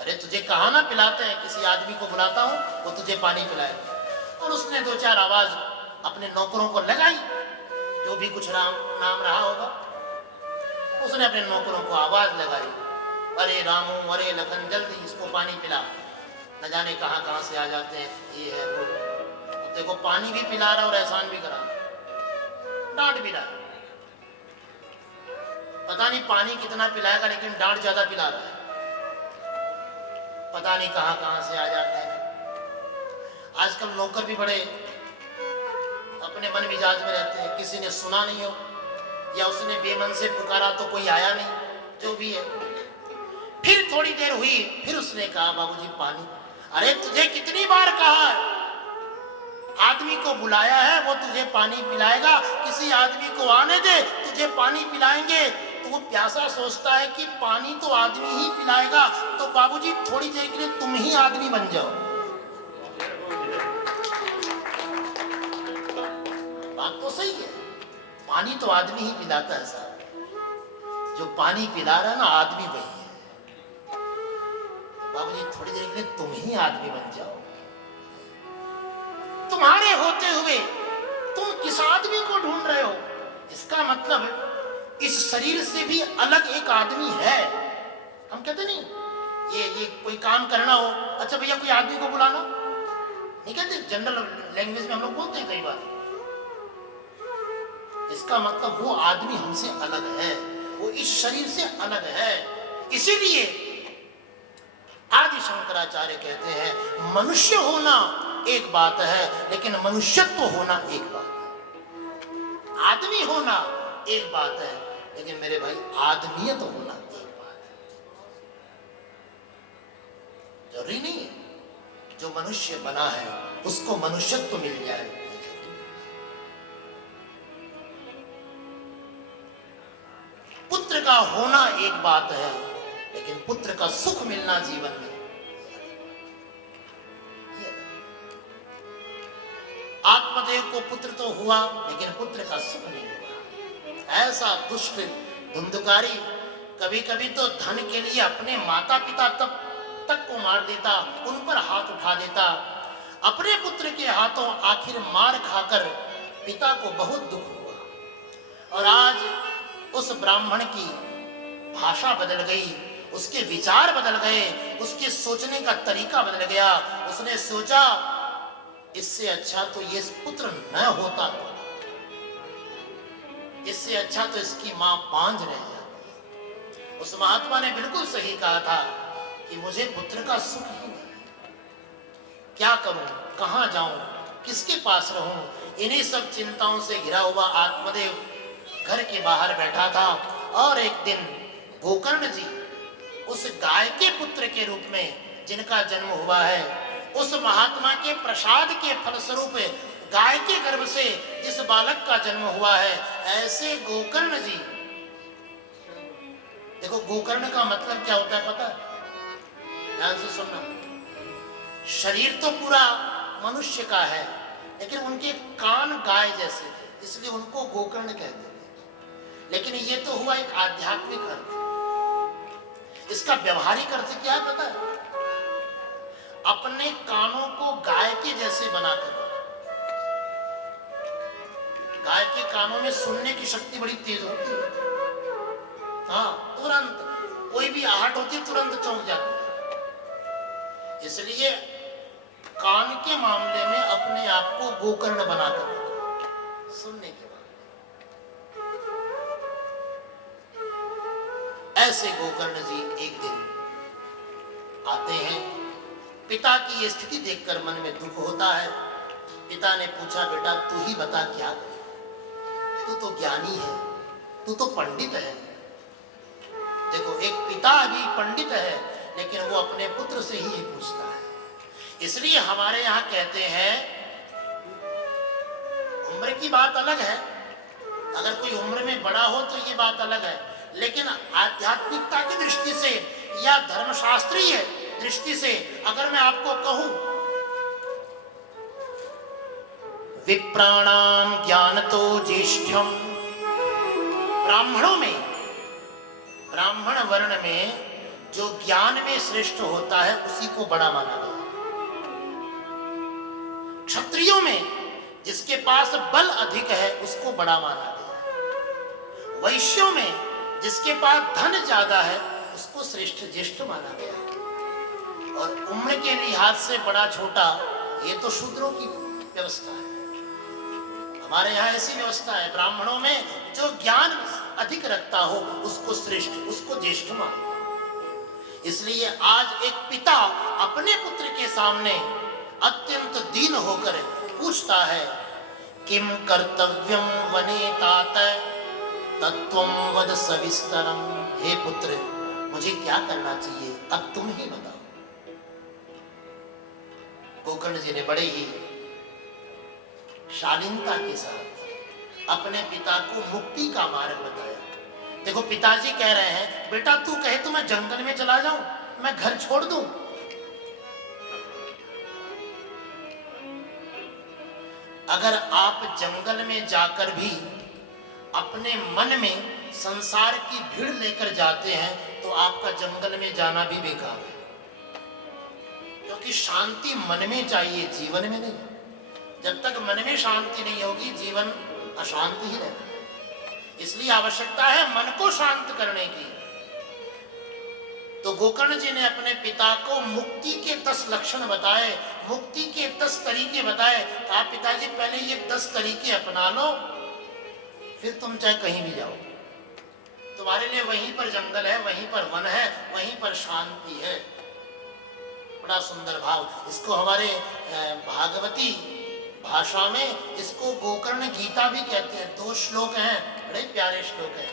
अरे तुझे कहाँ ना पिलाते हैं, किसी आदमी को बुलाता हूँ वो तुझे पानी पिलाए। और उसने दो चार आवाज अपने नौकरों को लगाई, जो भी कुछ नाम रहा होगा, उसने अपने नौकरों को आवाज लगाई, अरे रामू अरे लखन जल्दी इसको पानी पिला। न जाने कहाँ कहाँ से आ जाते हैं, ये है वो। अब देखो पानी भी पिला रहा और एहसान भी करा, डांट भी रहा। पता नहीं पानी कितना पिलाएगा, लेकिन डांट ज्यादा पिला रहा है। पता नहीं कहाँ कहाँ से आ जाते हैं। आजकल नौकर भी बड़े अपने मन मिजाज में रहते हैं, किसी ने सुना नहीं हो या उसने बेमन से पुकारा तो कोई आया नहीं, जो भी है। फिर थोड़ी देर हुई, फिर उसने कहा बाबूजी पानी। अरे तुझे कितनी बार कहा है, आदमी को बुलाया है वो तुझे पानी पिलाएगा, किसी आदमी को आने दे तुझे पानी पिलाएंगे। तो वो प्यासा सोचता है कि पानी तो आदमी ही पिलाएगा, तो बाबूजी थोड़ी देर के लिए तुम ही आदमी बन जाओ। बात तो सही है, पानी तो आदमी ही पिलाता है साहब, जो पानी पिला रहा है ना आदमी वही है। बाबूजी थोड़ी देर के लिए तुम ही आदमी बन जाओ। तुम्हारे होते हुए तुम किस आदमी को ढूंढ रहे हो, इसका मतलब इस शरीर से भी अलग एक आदमी है। हम कहते नहीं ये कोई काम करना हो, अच्छा भैया कोई आदमी को बुलाना, नहीं कहते, जनरल लैंग्वेज में हम लोग बोलते हैं कई बार। इसका मतलब वो आदमी हमसे अलग है, वो इस शरीर से अलग है। इसीलिए आदि शंकराचार्य कहते हैं मनुष्य होना एक बात है, लेकिन मनुष्यत्व होना एक बात है। आदमी होना एक बात है, लेकिन मेरे भाई आदमियत होना एक बात है। जरूरी नहीं है जो मनुष्य बना है उसको मनुष्यत्व मिल जाए। पुत्र का होना एक बात है, लेकिन पुत्र का सुख मिलना जीवन में, आत्मदेव को पुत्र तो हुआ लेकिन पुत्र का सुख नहीं हुआ। ऐसा दुष्ट धुंधकारी कभी कभी तो धन के लिए अपने माता पिता तक को मार देता, उन पर हाथ उठा देता। अपने पुत्र के हाथों आखिर मार खाकर पिता को बहुत दुख हुआ। और आज उस ब्राह्मण की भाषा बदल गई, उसके विचार बदल गए, उसके सोचने का तरीका बदल गया। उसने सोचा इससे अच्छा तो ये पुत्र न होता, तो इससे अच्छा तो इसकी मां बांझ रह जाती। उस महात्मा ने बिल्कुल सही कहा था कि मुझे पुत्र का सुख ही नहीं, क्या करूं, कहां जाऊं, किसके पास रहूं। इन्हीं सब चिंताओं से घिरा हुआ आत्मदेव घर के बाहर बैठा था। और एक दिन गोकर्ण जी उस गाय के पुत्र के रूप में जिनका जन्म हुआ है, उस महात्मा के प्रसाद के फलस्वरूप गाय के गर्भ से जिस बालक का जन्म हुआ है, ऐसे गोकर्ण जी। देखो गोकर्ण का मतलब क्या होता है पता है? ध्यान से सुनना। शरीर तो पूरा मनुष्य का है, लेकिन उनके कान गाय जैसे थे, इसलिए उनको गोकर्ण कहते थे। लेकिन ये तो हुआ एक आध्यात्मिक अर्थ। इसका व्यवहारिक अर्थ क्या है पता है? अपने कानों को गाय के जैसे बनाकर। गाय के कानों में सुनने की शक्ति बड़ी तेज होती है। हाँ, तुरंत कोई भी आहट होती है तुरंत चौंक जाती है। इसलिए कान के मामले में अपने आप को गोकर्ण बनाकर सुनने के बाद। ऐसे गोकर्ण जी एक दिन आते हैं। पिता की ये स्थिति देखकर मन में दुख होता है। पिता ने पूछा बेटा तू ही बता क्या करे, तू तो ज्ञानी है, तू तो पंडित है। देखो एक पिता भी पंडित है, लेकिन वो अपने पुत्र से ही पूछता है। इसलिए हमारे यहाँ कहते हैं उम्र की बात अलग है, अगर कोई उम्र में बड़ा हो तो ये बात अलग है, लेकिन आध्यात्मिकता की दृष्टि से या धर्मशास्त्रीय दृष्टि से अगर मैं आपको कहूं विप्राणाम ज्ञानतो ज्येष्ठम, ब्राह्मणों में, ब्राह्मण वर्ण में जो ज्ञान में श्रेष्ठ होता है उसी को बड़ा माना गया। क्षत्रियों में जिसके पास बल अधिक है उसको बड़ा माना गया। वैश्यों में जिसके पास धन ज्यादा है उसको श्रेष्ठ ज्येष्ठ माना गया। और उम्र के लिहाज से बड़ा छोटा ये तो शूद्रों की व्यवस्था है। हमारे यहाँ ऐसी व्यवस्था है, ब्राह्मणों में जो ज्ञान अधिक रखता हो उसको श्रेष्ठ, उसको ज्येष्ठ मानो। इसलिए आज एक पिता अपने पुत्र के सामने अत्यंत दीन होकर पूछता है, किम कर्तव्यम वने तात तत्वम वद सविस्तरम। हे पुत्र, मुझे क्या करना चाहिए, अब तुम ही बताओ। गोकर्ण जी ने बड़े ही शालीनता के साथ अपने पिता को मुक्ति का मार्ग बताया। देखो, पिताजी कह रहे हैं, बेटा तू कहे तो मैं जंगल में चला जाऊं, मैं घर छोड़ दूं। अगर आप जंगल में जाकर भी अपने मन में संसार की भीड़ लेकर जाते हैं तो आपका जंगल में जाना भी बेकार है, क्योंकि शांति मन में चाहिए, जीवन में नहीं। जब तक मन में शांति नहीं होगी जीवन अशांत ही रहेगा। इसलिए आवश्यकता है मन को शांत करने की। तो गोकर्ण जी ने अपने पिता को मुक्ति के 10 लक्षण बताए, मुक्ति के 10 तरीके बताए। कहा, पिताजी पहले ये 10 तरीके अपना लो, फिर तुम चाहे कहीं भी जाओ, तुम्हारे लिए वहीं पर जंगल है, वहीं पर वन है, वहीं पर शांति है। बड़ा सुंदर भाव। इसको हमारे भागवती भाषा में इसको गोकर्ण गीता भी कहते हैं। 2 श्लोक हैं, बड़े प्यारे श्लोक हैं।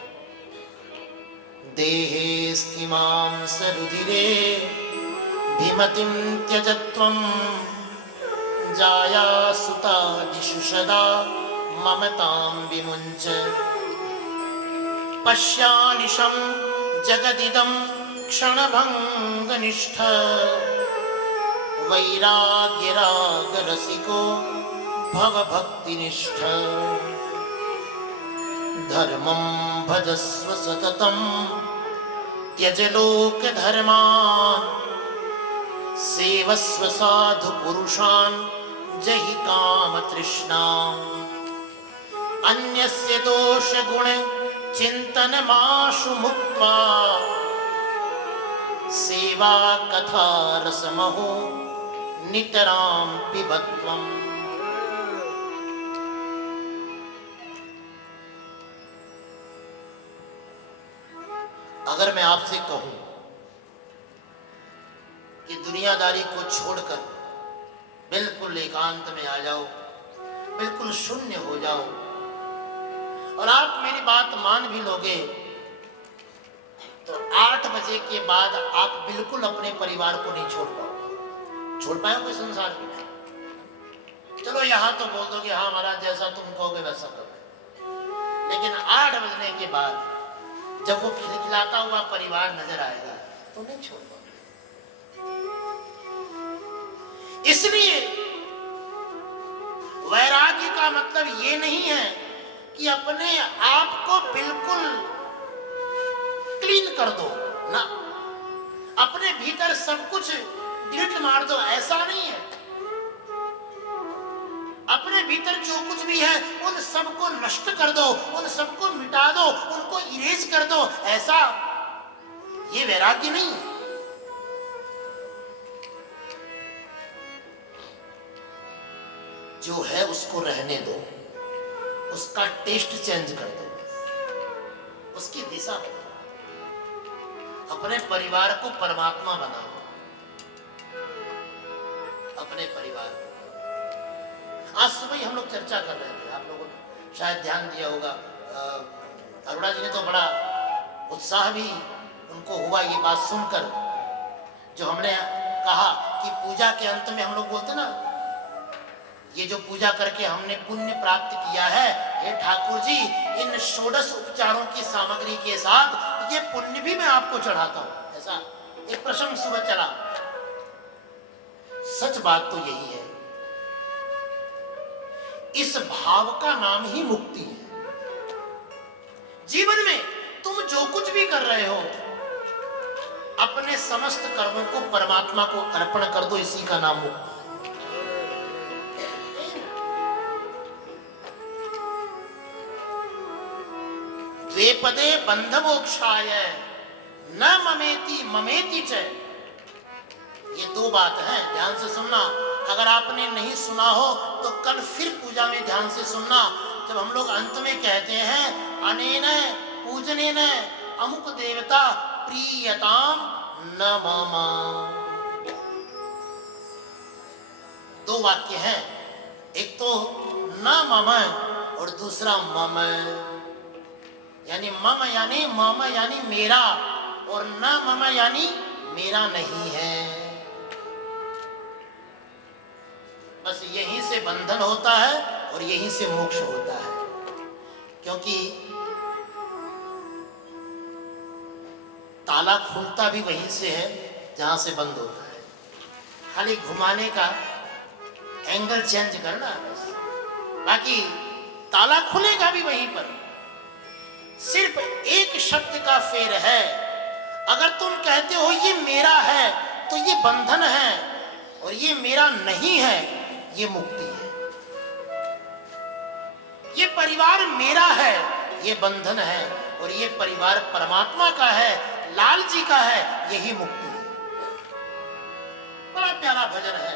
देहे स्थिमां सरुधिरे भीमतिं त्यजत्वं जाया सुता दिशु सदा ममतां विमुञ्च पश्यानिशं जगदिदं क्षणभङ्गनिष्ठ वैराग्यराग रसिको भव भक्तिनिष्ठ धर्मं भजस्व सततं त्यज लोक धर्मान् सेवस्व साधु पुरुषान् जहि काम तृष्णाम् अन्यस्य दोष गुण चिंतन माशु मुक्त्वा सेवा कथा रसमहो नितरां पिबत्वम्। अगर मैं आपसे कहूं कि दुनियादारी को छोड़कर बिल्कुल एकांत में आ जाओ, बिल्कुल शून्य हो जाओ, और आप मेरी बात मान भी लोगे तो 8 बजे के बाद आप बिल्कुल अपने परिवार को नहीं छोड़ पाओगे। छोड़ पाओगे संसार में? चलो यहां तो बोल दोगे, हाँ महाराज जैसा तुम कहोगे वैसा करोगे, लेकिन 8 बजने के बाद जब वो खिलखिलाता हुआ परिवार नजर आएगा तो नहीं छोड़ पाओगे। इसलिए वैराग्य का मतलब ये नहीं है कि अपने आप को बिल्कुल क्लीन कर दो ना, अपने भीतर सब कुछ डिलीट मार दो, ऐसा नहीं है। अपने भीतर जो कुछ भी है उन सबको नष्ट कर दो, उन सबको मिटा दो, उनको इरेज कर दो, ऐसा ये वैराग्य नहीं है। जो है उसको रहने दो, उसका टेस्ट चेंज कर दो, उसकी दिशा बदलो, अपने परिवार को परमात्मा बनाओ। अपने परिवार को आज सुबह हम लोग चर्चा कर रहे थे, आप लोगों ने शायद ध्यान दिया होगा, अरुणा जी ने तो बड़ा उत्साह भी उनको हुआ ये बात सुनकर, जो हमने कहा कि पूजा के अंत में हम लोग बोलते ना, ये जो पूजा करके हमने पुण्य प्राप्त किया है, हे ठाकुर जी इन 16 उपचारों की सामग्री के साथ ये पुण्य भी मैं आपको चढ़ाता हूं, ऐसा एक प्रसंग सुबह चला। सच बात तो यही है, इस भाव का नाम ही मुक्ति है। जीवन में तुम जो कुछ भी कर रहे हो अपने समस्त कर्मों को परमात्मा को अर्पण कर दो, इसी का नाम मुक्ति। द्वेपदे बंधमोक्षाय न ममेति ममेति च। ये दो बात है, ध्यान से सुनना। अगर आपने नहीं सुना हो तो कल फिर पूजा में ध्यान से सुनना। जब हम लोग अंत में कहते हैं अनेन पूजनेन अमुक देवता प्रीयताम न मम, दो वाक्य हैं, एक तो न मम और दूसरा मम। यानी मम यानी मेरा, और न मम यानी मेरा नहीं है। बस यहीं से बंधन होता है और यहीं से मोक्ष होता है। क्योंकि ताला खुलता भी वहीं से है जहां से बंद होता है, खाली घुमाने का एंगल चेंज करना बस, बाकी ताला खुलेगा भी वहीं पर। सिर्फ एक शब्द का फेर है। अगर तुम कहते हो ये मेरा है तो ये बंधन है, और ये मेरा नहीं है ये मुक्ति है। ये परिवार मेरा है ये बंधन है, और ये परिवार परमात्मा का है, लाल जी का है, यही मुक्ति है। बड़ा प्यारा भजन है,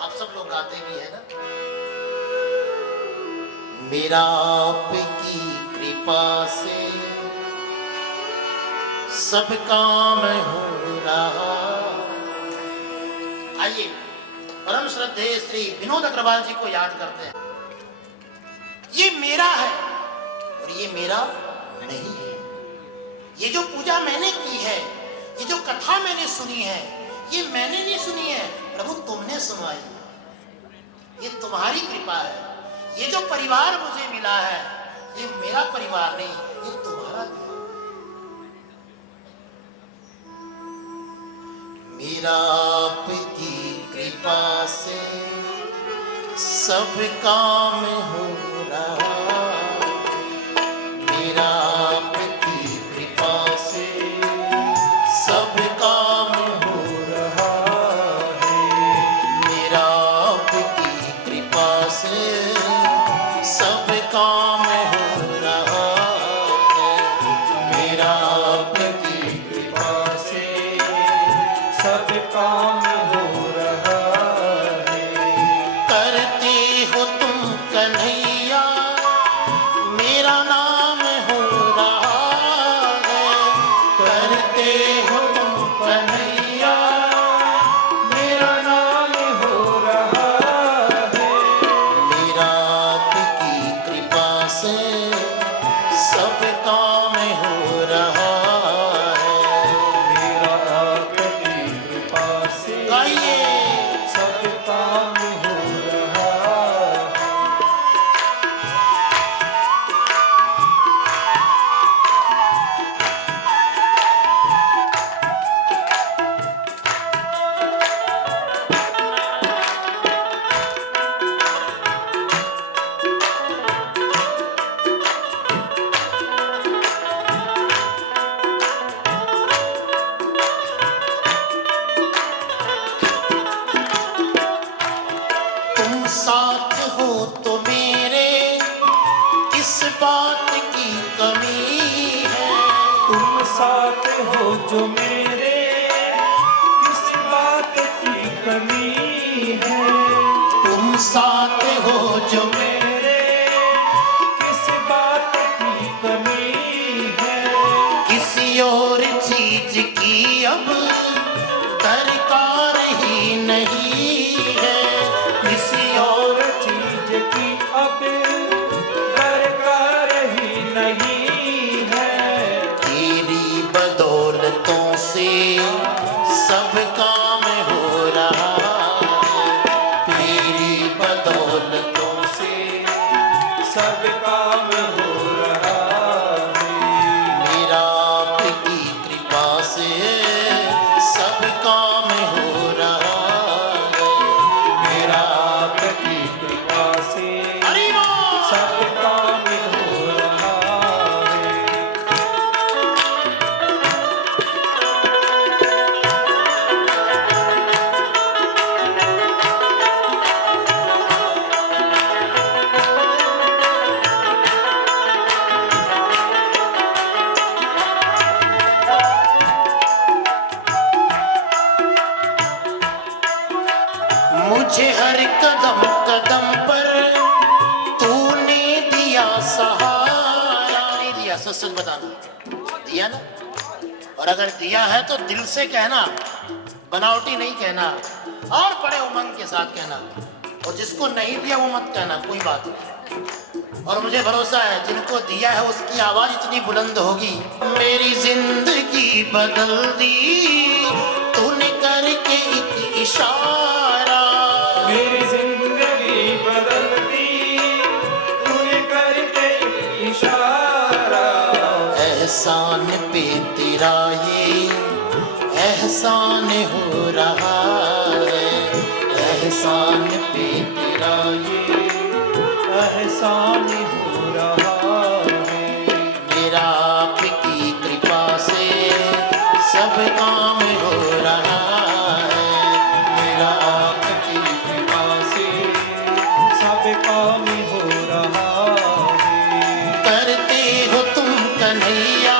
आप सब लोग गाते भी है ना। मेरा आपकी कृपा से सब काम हो रहा। आइए परम श्रद्धेय श्री विनोद अग्रवाल जी को याद करते हैं। ये मेरा है और ये मेरा नहीं है। ये जो पूजा मैंने की है, ये जो कथा मैंने सुनी है, ये मैंने नहीं सुनी है प्रभु, तुमने सुनाई। ये तुम्हारी कृपा है। ये जो परिवार मुझे मिला है ये मेरा परिवार नहीं, ये तुम्हारा दिया। मेरा आपकी कृपा से सब काम हो रहा। मेरा आपकी कृपा से सब काम हो रहा है। मेरा आपकी कृपा से सब काम हो रहा है। मेरा आपकी कृपा से सब काम हो रहा है। करते हो तुम कन्हैया मेरा नाम हो रहा है। करते हो तुम कन्हैया मेरा नाम हो रहा है। मेरा आपकी कृपा से सब काम हो रहा है। मेरा आपकी कृपा से गाइए सब काम हो रहा है। मुझे हर कदम कदम पर तूने दिया सहारा। नहीं दिया, सच सच बताना, दिया ना? और अगर दिया है तो दिल से कहना, बनावटी नहीं कहना, और बड़े उमंग के साथ कहना। और जिसको नहीं दिया वो मत कहना, कोई बात नहीं। और मुझे भरोसा है जिनको दिया है उसकी आवाज इतनी बुलंद होगी, मेरी जिंदगी बदल दी तूने करके एक इशारा। मेरी जिंदगी बदल दी तूने करके एक इशारा। एहसान पे तेरा ये एहसान हो रहा है, एहसान पे तेरा ये एहसान हो रहा है। मेरा आपकी कृपा से सब काम हो रहा है, मेरा आपकी कृपा से सब काम हो रहा है। करते हो तुम कन्हैया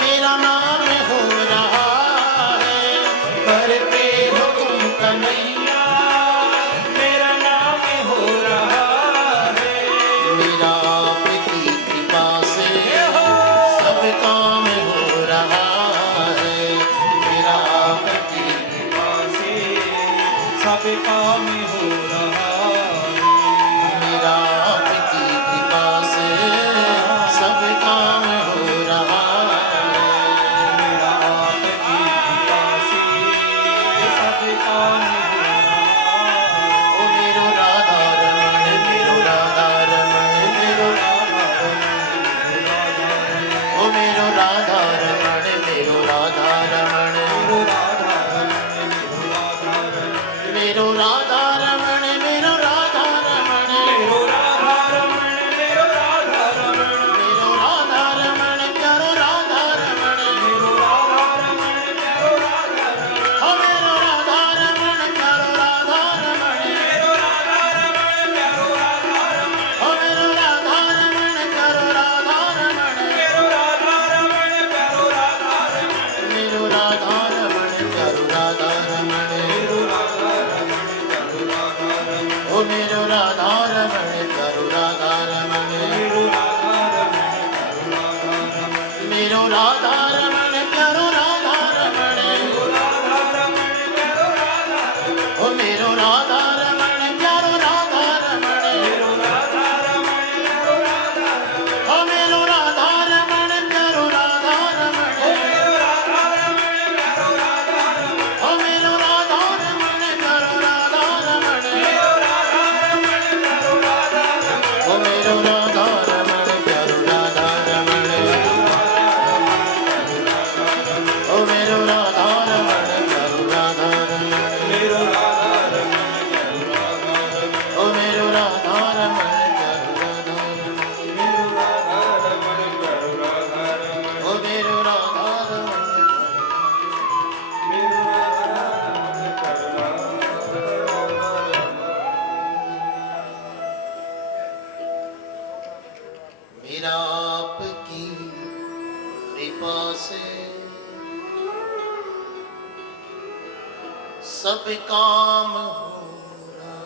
मेरा नाम हो रहा है, करते हो तुम कन्हैया मेरा नाम हो रहा है। मेरा आपकी कृपा से सब काम हो रहा है, मेरा आपकी कृपा से सब काम हो रहा है। मेरा आपकी कृपा से सब काम हो रहा है। मेरा आपकी कृपा से सब काम हो रहा है। ओ मेरो राधा रमण, मेरो राधा रमण, मेरो ओ मेरो राधा रमण, मेरो राधा रमण, मेरो राधा रमण, मेरो राधा रमण, मेरो राधा रमण, प्यारो राधा रमण, ओ मेरो राधा रमण, प्यारो राधा रमण, ओ मेरो राधा रमण, प्यारो राधा रमण, मेरो राधा रमण, प्यारो राधा रमण, मेरो राधा रमण, प्यारो राधा रमण, ओ मेरो राधा रमण, प्यारो राधा रमण, मेरो राधा रमण, प्यारो राधा रमण, ओ मेरो राधा रमण, प्यारो राधा रमण, ओ मेरो राधा रमण, प्यारो राधा रमण, ओ मेरो राधा रमण, प्यारो राधा रमण, ओ मेरो राधा रमण, प्यारो राधा रमण, ओ मेरो राधा रमण, प्यारो राधा रमण, ओ मेरो राधा रमण, प्यारो राधा रमण, ओ मेरो राधा रमण। मेरा आपकी कृपा से सब काम हो रहा,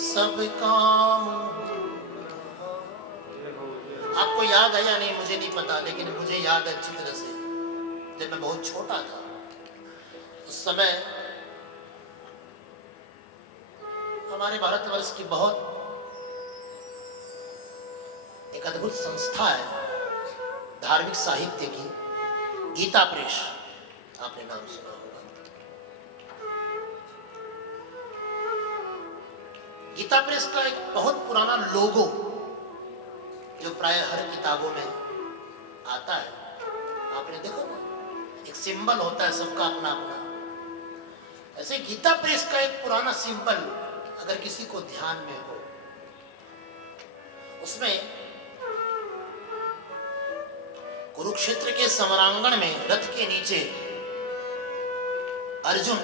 सब काम हो रहा। आपको याद है या नहीं मुझे नहीं पता, लेकिन मुझे याद है अच्छी तरह से। जब मैं बहुत छोटा था उस समय हमारे भारतवर्ष की बहुत एक अद्भुत संस्था है धार्मिक साहित्य की, गीता प्रेस। आपने नाम सुना होगा। गीता प्रेस का एक बहुत पुराना लोगो जो प्राय हर किताबों में आता है, आपने देखा ना, एक सिंबल होता है सबका अपना अपना। ऐसे गीता प्रेस का एक पुराना सिंबल अगर किसी को ध्यान में हो, उसमें कुरुक्षेत्र के समरांगण में रथ के नीचे अर्जुन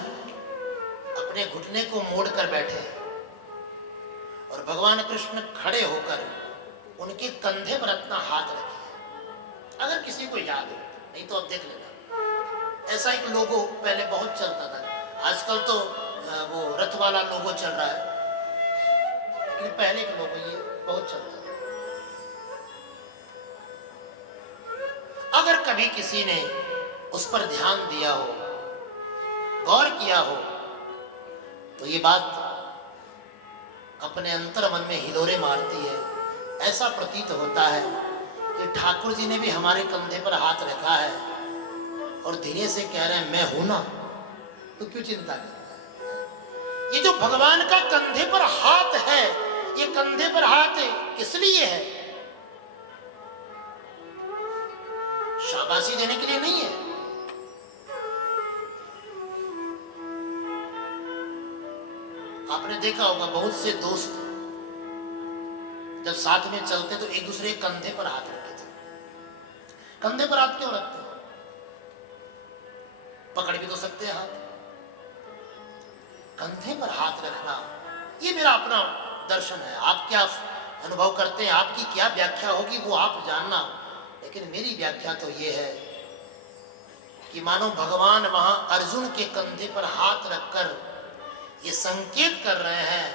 अपने घुटने को मोड़कर बैठे हैं और भगवान कृष्ण खड़े होकर उनके कंधे पर अपना हाथ रखे हैं। अगर किसी को याद हो, नहीं तो अब देख लेना। ऐसा एक लोगो पहले बहुत चलता था। आजकल तो वो रथ वाला लोगो चल रहा है, लेकिन पहले का लोगो ये बहुत चलता था। अगर कभी किसी ने उस पर ध्यान दिया हो, गौर किया हो, तो ये बात अपने अंतर मन में हिलोरे मारती है। ऐसा प्रतीत होता है कि ठाकुर जी ने भी हमारे कंधे पर हाथ रखा है और धीरे से कह रहे हैं मैं हूं ना, तो क्यों चिंता करता है। ये जो भगवान का कंधे पर हाथ है, ये कंधे पर हाथ किस लिए है? शाबाशी देने के लिए नहीं है। आपने देखा होगा बहुत से दोस्त जब साथ में चलते तो एक दूसरे के कंधे पर हाथ रखते थे। कंधे पर हाथ क्यों रखते हो? पकड़ भी तो सकते हैं हाथ। कंधे पर हाथ रखना ये मेरा अपना दर्शन है। आप क्या अनुभव करते हैं, आपकी क्या व्याख्या होगी वो आप जानना, लेकिन मेरी व्याख्या तो ये है कि मानो भगवान वहां अर्जुन के कंधे पर हाथ रखकर ये संकेत कर रहे हैं,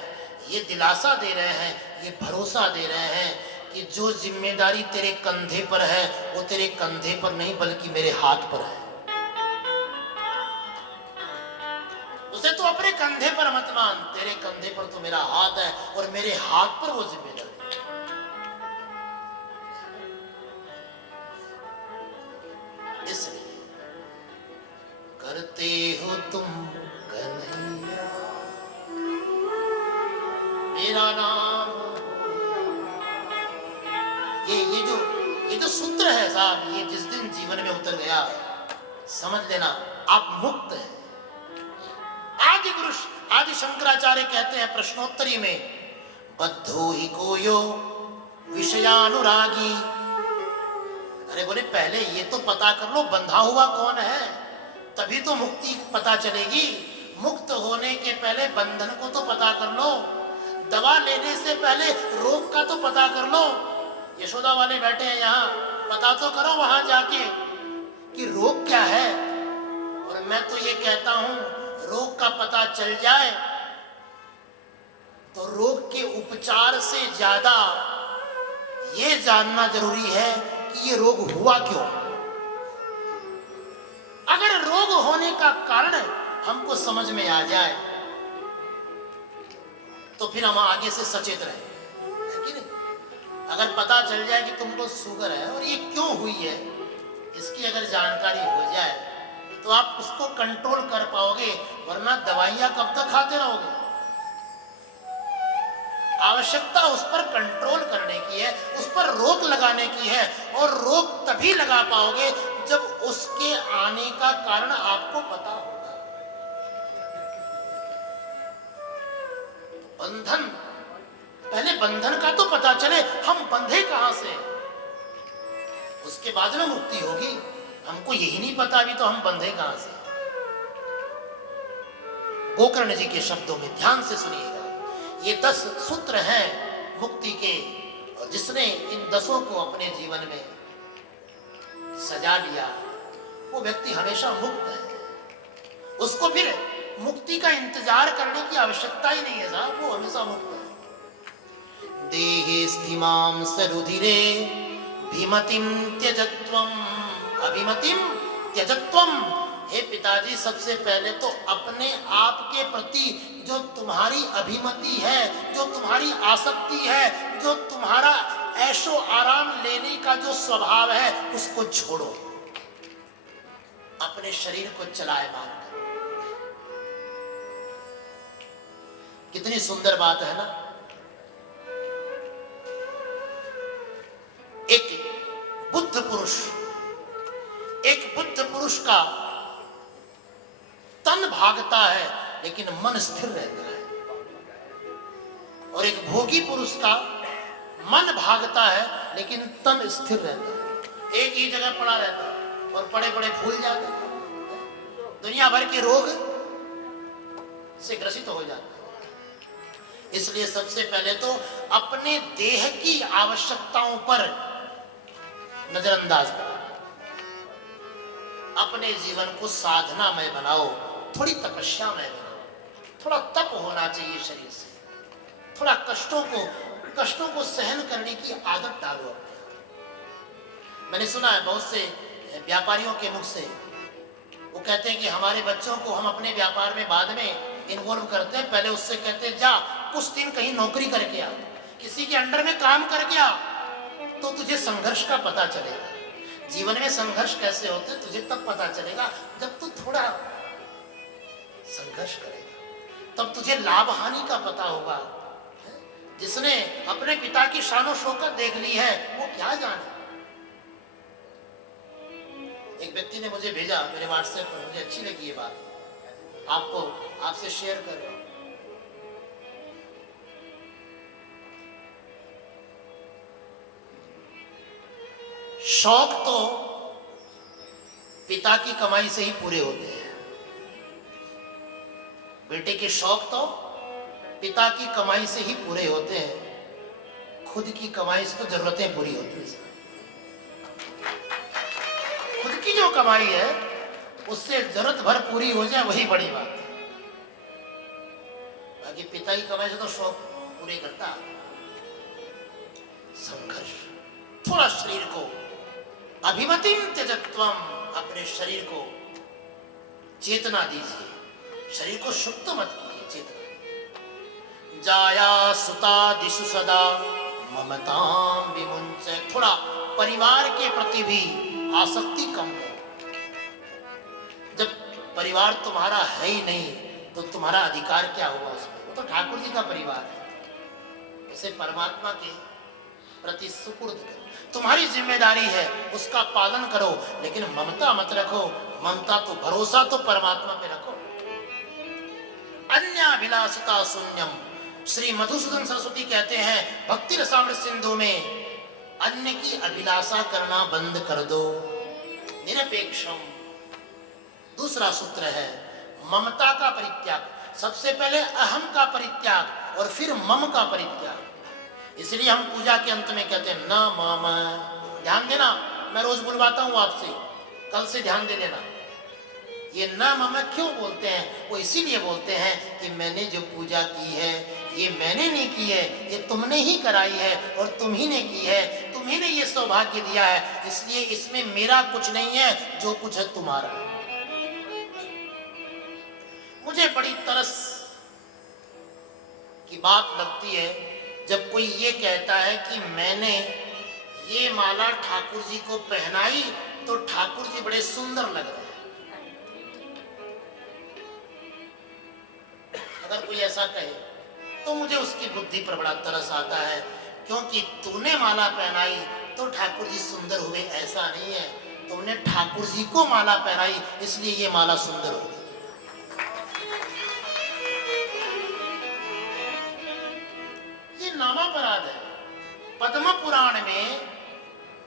ये दिलासा दे रहे हैं, ये भरोसा दे रहे हैं कि जो जिम्मेदारी तेरे कंधे पर है वो तेरे कंधे पर नहीं बल्कि मेरे हाथ पर है। उसे तो अपने कंधे पर मत मान, तेरे कंधे पर तो मेरा हाथ है और मेरे हाथ पर वो जिम्मेदारी। इसलिए करते हो तुम कन्हैया मेरा नाम। ये जो सूत्र है साहब, ये जिस दिन जीवन में उतर गया समझ लेना आप मुक्त हैं। आदि गुरु आदि शंकराचार्य कहते हैं प्रश्नोत्तरी में, बद्धो ही कोयो विषयानुरागी। अरे बोले पहले ये तो पता कर लो बंधा हुआ कौन है, तभी तो मुक्ति पता चलेगी। मुक्त होने के पहले बंधन को तो पता कर लो, दवा लेने से पहले रोग का तो पता कर लो। यशोदा वाले बैठे हैं यहाँ, पता तो करो वहां जाके कि रोग क्या है। और मैं तो ये कहता हूं रोग का पता चल जाए तो रोग के उपचार से ज्यादा ये जानना जरूरी है कि ये रोग हुआ क्यों। अगर रोग होने का कारण हमको समझ में आ जाए तो फिर हम आगे से सचेत रहें, है कि नहीं? अगर पता चल जाए कि तुमको शुगर है और ये क्यों हुई है, इसकी अगर जानकारी हो जाए तो आप उसको कंट्रोल कर पाओगे, वरना दवाइयां कब तक खाते रहोगे। आवश्यकता उस पर कंट्रोल करने की है, उस पर रोक लगाने की है, और रोक तभी लगा पाओगे जब उसके आने का कारण आपको पता होगा। बंधन, पहले बंधन का तो पता चले, हम बंधे कहां से, उसके बाद में मुक्ति होगी। हमको यही नहीं पता अभी तो हम बंधे कहां से। गोकर्ण जी के शब्दों में ध्यान से सुनिएगा, ये 10 सूत्र हैं मुक्ति के, और जिसने इन 10 को अपने जीवन में सजा लिया वो व्यक्ति हमेशा मुक्त है। उसको फिर मुक्ति का इंतजार करने की आवश्यकता ही नहीं है साहब, वो हमेशा मुक्त है। देहे स्थिमां सरुधिरे भीमतिम त्यजत्वम अभिमतिम त्यजत्वम। हे पिताजी, सबसे पहले तो अपने आप के प्रति जो तुम्हारी अभिमति है, जो तुम्हारी आसक्ति है, जो तुम्हारा ऐशो आराम लेने का जो स्वभाव है, उसको छोड़ो। अपने शरीर को चलायमान करो। कितनी सुंदर बात है ना। एक बुद्ध पुरुष का तन भागता है लेकिन मन स्थिर रहता है, और एक भोगी पुरुष का मन भागता है लेकिन तन स्थिर रहता है। एक ही जगह पड़ा रहता है और पड़े पड़े फूल जाते हैं, दुनिया भर के रोग से ग्रसित हो जाता है। इसलिए सबसे पहले तो अपने देह की आवश्यकताओं पर नजरअंदाज करो, अपने जीवन को साधनामय बनाओ, थोड़ी तपस्यामय बनाओ, थोड़ा तप होना चाहिए शरीर से, थोड़ा कष्टों को सहन करने की आदत डालो अपने। मैंने सुना है बहुत से व्यापारियों के मुख से, वो कहते हैं कि हमारे बच्चों को हम अपने व्यापार में बाद में इन्वॉल्व करते हैं, पहले उससे कहते हैं जा कुछ दिन कहीं नौकरी करके आ, किसी के अंडर में काम करके आ, तो तुझे संघर्ष का पता चलेगा। जीवन में संघर्ष कैसे होते तुझे तब पता चलेगा जब तू थोड़ा संघर्ष करेगा, तब तुझे लाभ हानि का पता होगा। जिसने अपने पिता की शानो शौकत देख ली है वो क्या जाने। एक व्यक्ति ने मुझे भेजा मेरे व्हाट्सएप पर, मुझे अच्छी लगी ये बात, आपसे शेयर कर रहा हूं। शौक तो पिता की कमाई से ही पूरे होते हैं। बेटे के शौक तो पिता की कमाई से ही पूरे होते हैं, खुद की कमाई से तो जरूरतें पूरी होती हैं। खुद की जो कमाई है उससे जरूरत भर पूरी हो जाए वही बड़ी बात है। बाकी पिता की कमाई से तो शौक पूरे करता। संघर्ष, थोड़ा शरीर को अभिमतिम त्यजत्वम, अपने शरीर को चेतना दीजिए, शरीर को सुप्त मत कीजिए, चेतना। जाया सुता दिशु सदा ममताम विमुंच, थोड़ा परिवार के प्रति भी आसक्ति कम करो। जब परिवार तुम्हारा है ही नहीं तो तुम्हारा अधिकार क्या हुआ उसमें? वो तो ठाकुर जी का परिवार है, उसे परमात्मा के प्रति सुपुर्द करो। तुम्हारी जिम्मेदारी है, उसका पालन करो, लेकिन ममता मत रखो। ममता तो भरोसा तो परमात्मा पे रखो। अन्याभिलाषिता शून्यम, श्री मधुसूदन सरस्वती कहते हैं भक्ति रसामृत सिंधु में, अन्य की अभिलाषा करना बंद कर दो। निरपेक्षम दूसरा सूत्र है, ममता का परित्याग। सबसे पहले अहम का परित्याग और फिर मम का परित्याग। इसलिए हम पूजा के अंत में कहते हैं न मम। ध्यान देना, मैं रोज बुलवाता हूं आपसे, कल से ध्यान दे लेना। ये न मम क्यों बोलते हैं? वो इसीलिए बोलते हैं कि मैंने जो पूजा की है ये मैंने नहीं की है, ये तुमने ही कराई है और तुम ही ने की है, तुम ही ने ये सौभाग्य दिया है, इसलिए इसमें मेरा कुछ नहीं है, जो कुछ है तुम्हारा। मुझे बड़ी तरस की बात लगती है जब कोई ये कहता है कि मैंने ये माला ठाकुर जी को पहनाई तो ठाकुर जी बड़े सुंदर लग रहे हैं। अगर कोई ऐसा कहे तो मुझे उसकी बुद्धि पर बड़ा तरस आता है, क्योंकि तूने माला पहनाई तो ठाकुर जी सुंदर हुए, ऐसा नहीं है। तुमने ठाकुर जी को माला पहनाई इसलिए ये माला सुंदर हो गई। नामापराध है। पद्म पुराण में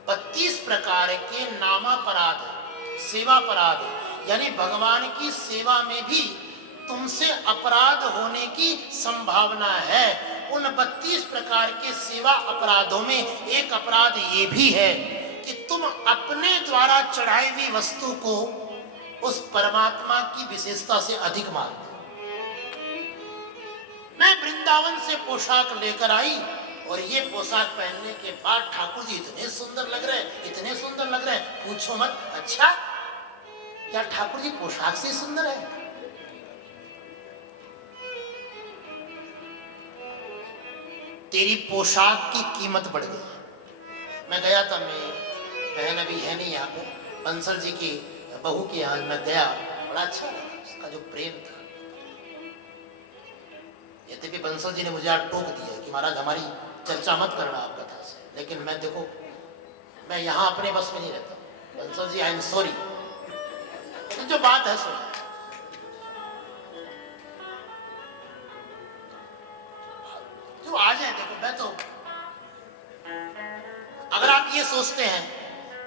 32 प्रकार के नामापराध, सेवापराध, यानी भगवान की सेवा में भी तुमसे अपराध होने की संभावना है। उन 32 प्रकार के सेवा अपराधों में एक अपराध ये भी है कि तुम अपने द्वारा चढ़ाई हुई वस्तु को उस परमात्मा की विशेषता से अधिक मानते। मैं वृंदावन से पोशाक लेकर आई और ये पोशाक पहनने के बाद ठाकुर जी इतने सुंदर लग रहे, इतने सुंदर लग रहे, पूछो मत। अच्छा, क्या ठाकुर जी पोशाक से सुंदर है? तेरी पोशाक की कीमत बढ़ गई। मैं गया था, मेरी बहन अभी है नहीं यहाँ पे, बंसल जी की बहू के यहाँ मैं गया, बड़ा अच्छा लगा उसका जो प्रेम था। यद्यपि बंसल जी ने मुझे आज टोक दिया कि महाराज हमारी चर्चा मत करना आप कथा से, लेकिन मैं देखो मैं यहाँ अपने बस में नहीं रहता। Bansal ji I am sorry, जो बात है सुनो। जो आ जाए, देखो मैं तो, अगर आप ये सोचते हैं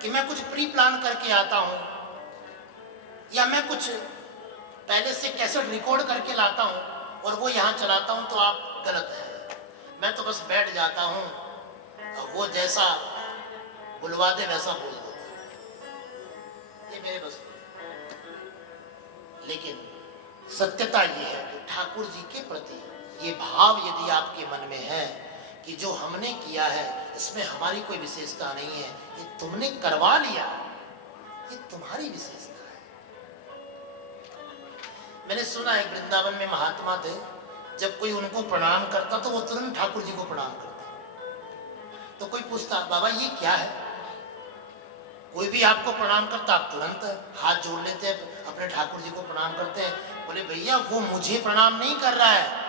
कि मैं कुछ प्री प्लान करके आता हूं या मैं कुछ पहले से कैसेट रिकॉर्ड करके लाता हूं और वो यहाँ चलाता हूं, तो आप गलत है। मैं तो बस बैठ जाता हूं और वो जैसा बुलवा दे वैसा बोल देता। ये मेरे बस। लेकिन सत्यता ये है कि ठाकुर जी के प्रति ये भाव यदि आपके मन में है कि जो हमने किया है इसमें हमारी कोई विशेषता नहीं है, ये तुमने करवा लिया, ये तुम्हारी विशेषता है। मैंने सुना है वृंदावन में महात्मा थे, जब कोई उनको प्रणाम करता तो वो तुरंत ठाकुर जी को प्रणाम करते। तो कोई पूछता बाबा ये क्या है? कोई भी आपको प्रणाम करता आप तुरंत हाथ जोड़ लेते हैं, अपने ठाकुर जी को प्रणाम करते हैं। बोले भैया वो मुझे प्रणाम नहीं कर रहा है,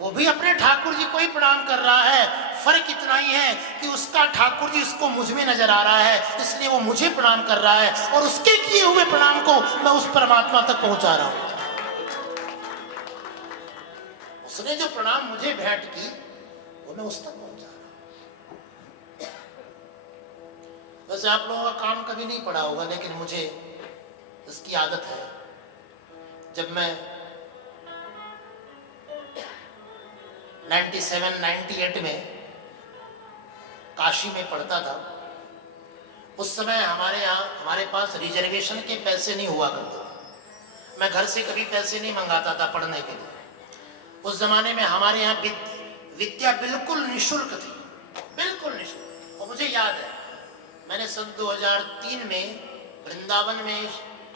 वो भी अपने ठाकुर जी को ही प्रणाम कर रहा है। फर्क इतना ही है कि उसका ठाकुर जी उसको मुझ में नजर आ रहा है, इसलिए वो मुझे प्रणाम कर रहा है और उसके किए हुए प्रणाम को मैं उस परमात्मा तक पहुंचा रहा हूं। उसने जो प्रणाम मुझे भेंट की वो मैं उस तक पहुंचा रहा हूं। वैसे आप लोगों का काम कभी नहीं पड़ा होगा, लेकिन मुझे इसकी आदत है। जब मैं 97-98 में काशी में पढ़ता था, उस समय हमारे पास रिजर्वेशन के पैसे नहीं हुआ करते थे। मैं घर से कभी पैसे नहीं मंगाता था पढ़ने के लिए। उस जमाने में हमारे यहाँ विद्या बिल्कुल निशुल्क थी, बिल्कुल निशुल्क। और मुझे याद है मैंने सन 2003 में वृंदावन में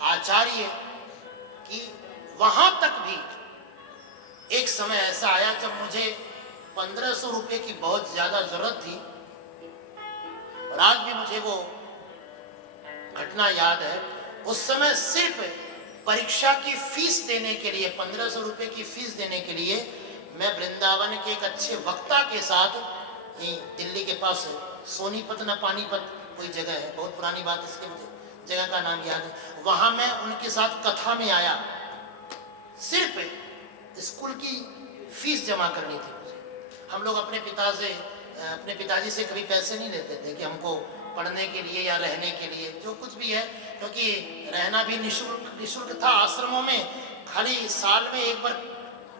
आचार्य की वहां तक भी एक समय ऐसा आया जब मुझे 1500 रुपए की बहुत ज्यादा जरूरत थी। और आज भी मुझे वो घटना याद है। उस समय सिर्फ परीक्षा की फीस देने के लिए, 1500 रुपए की फीस देने के लिए मैं वृंदावन के एक अच्छे वक्ता के साथ दिल्ली के पास सोनीपत न पानीपत कोई जगह है, बहुत पुरानी बात, इसके मुझे जगह का नाम याद है। वहां मैं उनके साथ कथा में आया, सिर्फ स्कूल की फीस जमा करनी थी मुझे। हम लोग अपने पिताजी से कभी पैसे नहीं लेते थे कि हमको पढ़ने के लिए या रहने के लिए, जो कुछ भी है, क्योंकि रहना भी निशुल्क था आश्रमों में। खाली साल में एक बार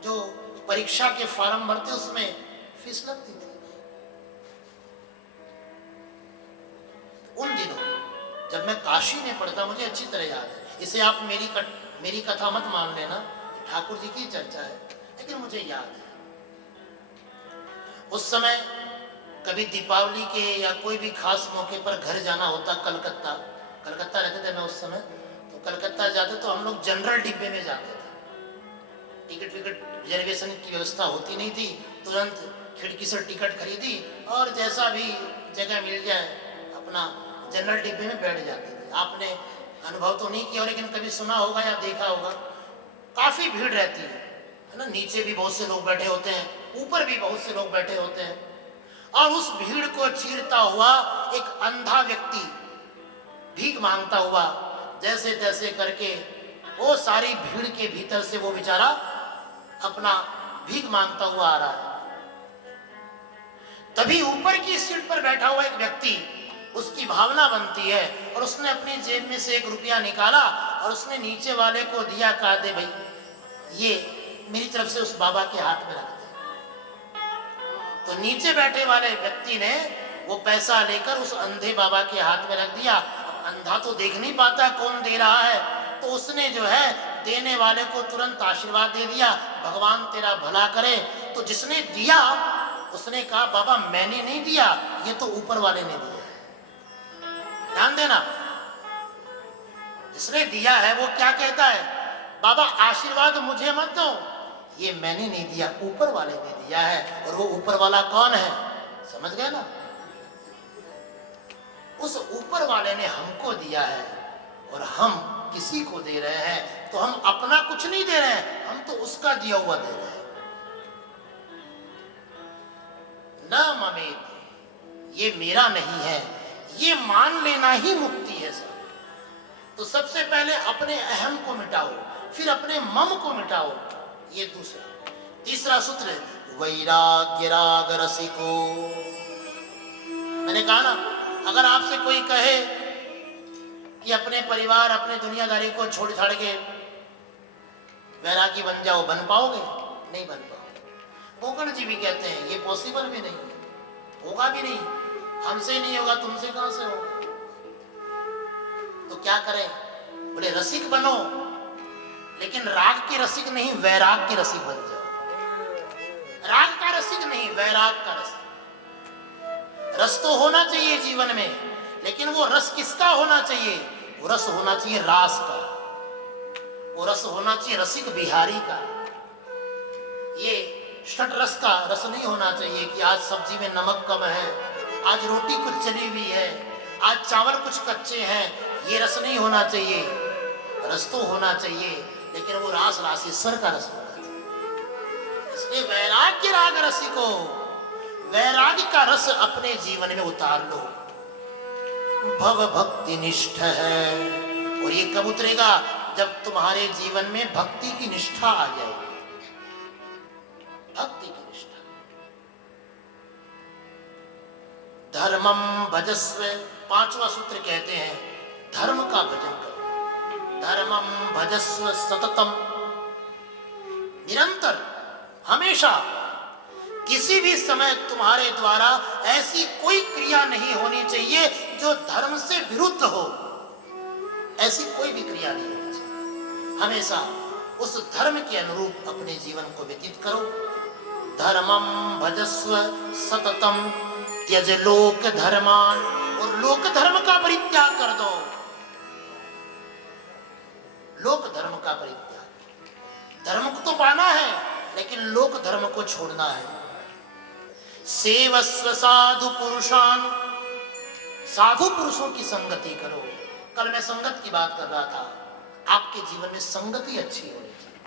जो परीक्षा के फॉर्म भरते उसमें फीस लगती थी। उन दिनों जब मैं काशी में पढ़ता, मुझे अच्छी तरह याद है, इसे आप मेरी कथा मत मान लेना, ठाकुर जी की चर्चा है, लेकिन मुझे याद है उस समय कभी दीपावली के या कोई भी खास मौके पर घर जाना होता, कलकत्ता रहते थे मैं उस समय, तो कलकत्ता जाते तो हम लोग जनरल डिब्बे में जाते थे। टिकट रिजर्वेशन की व्यवस्था होती नहीं थी, तुरंत खिड़की से टिकट खरीदी और जैसा भी जगह मिल जाए अपना जनरल डिब्बे में बैठ जाते थे। आपने अनुभव तो नहीं किया, लेकिन कभी सुना होगा या देखा होगा। काफी भीड़ रहती है ना, नीचे भी बहुत से लोग बैठे होते हैं, ऊपर भी बहुत से लोग बैठे होते हैं। और उस भीड़ को चीरता हुआ एक अंधा व्यक्ति भीख मांगता हुआ जैसे तैसे करके वो सारी भीड़ के भीतर से वो बेचारा अपना भीख मांगता हुआ आ रहा है। तभी ऊपर की सीट पर बैठा हुआ एक व्यक्ति, उसकी भावना बनती है और उसने अपनी जेब में से 1 रुपया निकाला और उसने नीचे वाले को दिया, कहा दे भाई ये मेरी तरफ से उस बाबा के हाथ में रख दे। तो नीचे बैठे वाले व्यक्ति ने वो पैसा लेकर उस अंधे बाबा के हाथ में रख दिया। अंधा तो देख नहीं पाता कौन दे रहा है, तो उसने जो है देने वाले को तुरंत आशीर्वाद दे दिया, भगवान तेरा भला करे। तो जिसने दिया उसने कहा बाबा मैंने नहीं दिया, ये तो ऊपर वाले ने दिया। ध्यान देना, जिसने दिया है वो क्या कहता है, बाबा आशीर्वाद मुझे मत दो, ये मैंने नहीं दिया, ऊपर वाले ने दिया है। और वो ऊपर वाला कौन है, समझ गए ना? उस ऊपर वाले ने हमको दिया है और हम किसी को दे रहे हैं, तो हम अपना कुछ नहीं दे रहे हैं, हम तो उसका दिया हुआ दे रहे हैं। न ममेत, ये मेरा नहीं है, ये मान लेना ही मुक्ति है सर। तो सबसे पहले अपने अहम को मिटाओ, फिर अपने मम को मिटाओ, ये दूसरा। तीसरा सूत्र, वैराग्य राग रसिको। मैंने कहा ना, अगर आपसे कोई कहे कि अपने परिवार अपने दुनियादारी को छोड़ छाड़ के वैरागी बन जाओ, बन पाओगे? नहीं बन पाओगे। कोकण जी भी कहते हैं ये पॉसिबल भी नहीं है, होगा भी नहीं, हमसे नहीं होगा, तुमसे कहां से होगा। तो क्या करें? बोले रसिक बनो, लेकिन राग के रसिक नहीं, वैराग के रसिक बन जाओ। राग का रसिक नहीं, वैराग का रसिक। रस तो होना चाहिए जीवन में, लेकिन वो रस किसका होना चाहिए? वो रस होना चाहिए रास का, वो रस होना चाहिए रसिक बिहारी का। ये षट रस का रस नहीं होना चाहिए कि आज सब्जी में नमक कम है, आज रोटी कुछ जली हुई है, आज चावल कुछ कच्चे हैं। ये रस नहीं होना चाहिए। रस तो होना चाहिए, लेकिन वो रास रासेश्वर का रस होना चाहिए। इसलिए वैराग्य राग रसिको, वैराग्य का रस अपने जीवन में उतार लो। भव भक्ति निष्ठ है, और ये कब उतरेगा? जब तुम्हारे जीवन में भक्ति की निष्ठा आ जाएगी। भक्ति की निष्ठा। धर्मम भजस्व, पांचवा सूत्र कहते हैं धर्म का भजन करो। धर्मम भजस्व सततम, निरंतर, हमेशा, किसी भी समय तुम्हारे द्वारा ऐसी कोई क्रिया नहीं होनी चाहिए जो धर्म से विरुद्ध हो। ऐसी कोई भी क्रिया नहीं होनी चाहिए। हमेशा उस धर्म के अनुरूप अपने जीवन को व्यतीत करो। धर्मम भजस्व सततम त्यज लोक धर्मान, और लोक धर्म का परित्याग कर दो। लोक धर्म का परित्याग, धर्म को तो पाना है, लेकिन लोक धर्म को छोड़ना है। सेवस्व साधु पुरुषान, साधु पुरुषों की संगति करो। कल मैं संगत की बात कर रहा था। आपके जीवन में संगति अच्छी होनी चाहिए,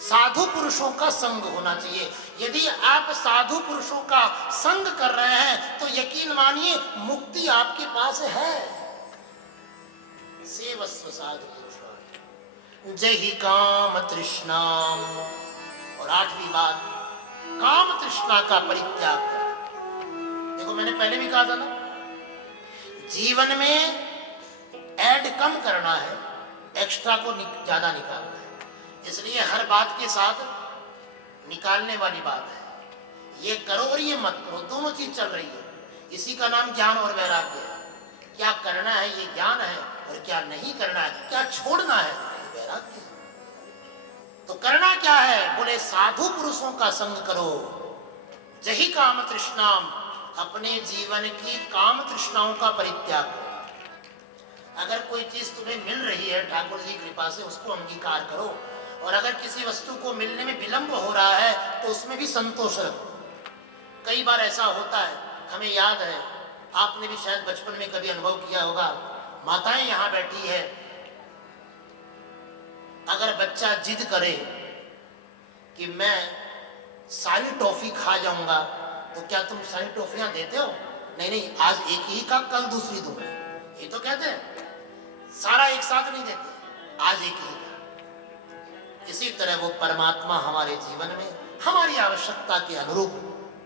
साधु पुरुषों का संग होना चाहिए। यदि आप साधु पुरुषों का संग कर रहे हैं तो यकीन मानिए मुक्ति आपके पास है। सेवस्व साधु पुरुषान जहि काम तृष्णाम, और आठवीं बात, काम तृष्णा का परित्याग कर। देखो मैंने पहले भी कहा था ना, जीवन में ऐड कम करना है, एक्स्ट्रा को ज्यादा निकालना है। इसलिए हर बात के साथ निकालने वाली बात है। ये करो और ये मत करो, दोनों चीज चल रही है। इसी का नाम ज्ञान और वैराग्य है। क्या करना है ये ज्ञान है, और क्या नहीं करना है, क्या छोड़ना है वैराग्य। तो करना क्या है? बोले साधु पुरुषों का संग करो। जही काम तृष्णाम, अपने जीवन की काम तृष्णाओं का परित्याग करो। अगर कोई चीज तुम्हें मिल रही है ठाकुर जी कृपा से, उसको अंगीकार करो। और अगर किसी वस्तु को मिलने में विलंब हो रहा है तो उसमें भी संतोष रखो। कई बार ऐसा होता है, हमें याद है, आपने भी शायद बचपन में कभी अनुभव किया होगा, माताएं यहां बैठी है, अगर बच्चा जिद करे कि मैं सारी टॉफी खा जाऊंगा, तो क्या तुम सारी टॉफियां देते हो? नहीं नहीं, आज एक ही का, कल दूसरी दूंगा। ये तो कहते हैं, सारा एक साथ नहीं देते, आज एक ही का। इसी तरह वो परमात्मा हमारे जीवन में हमारी आवश्यकता के अनुरूप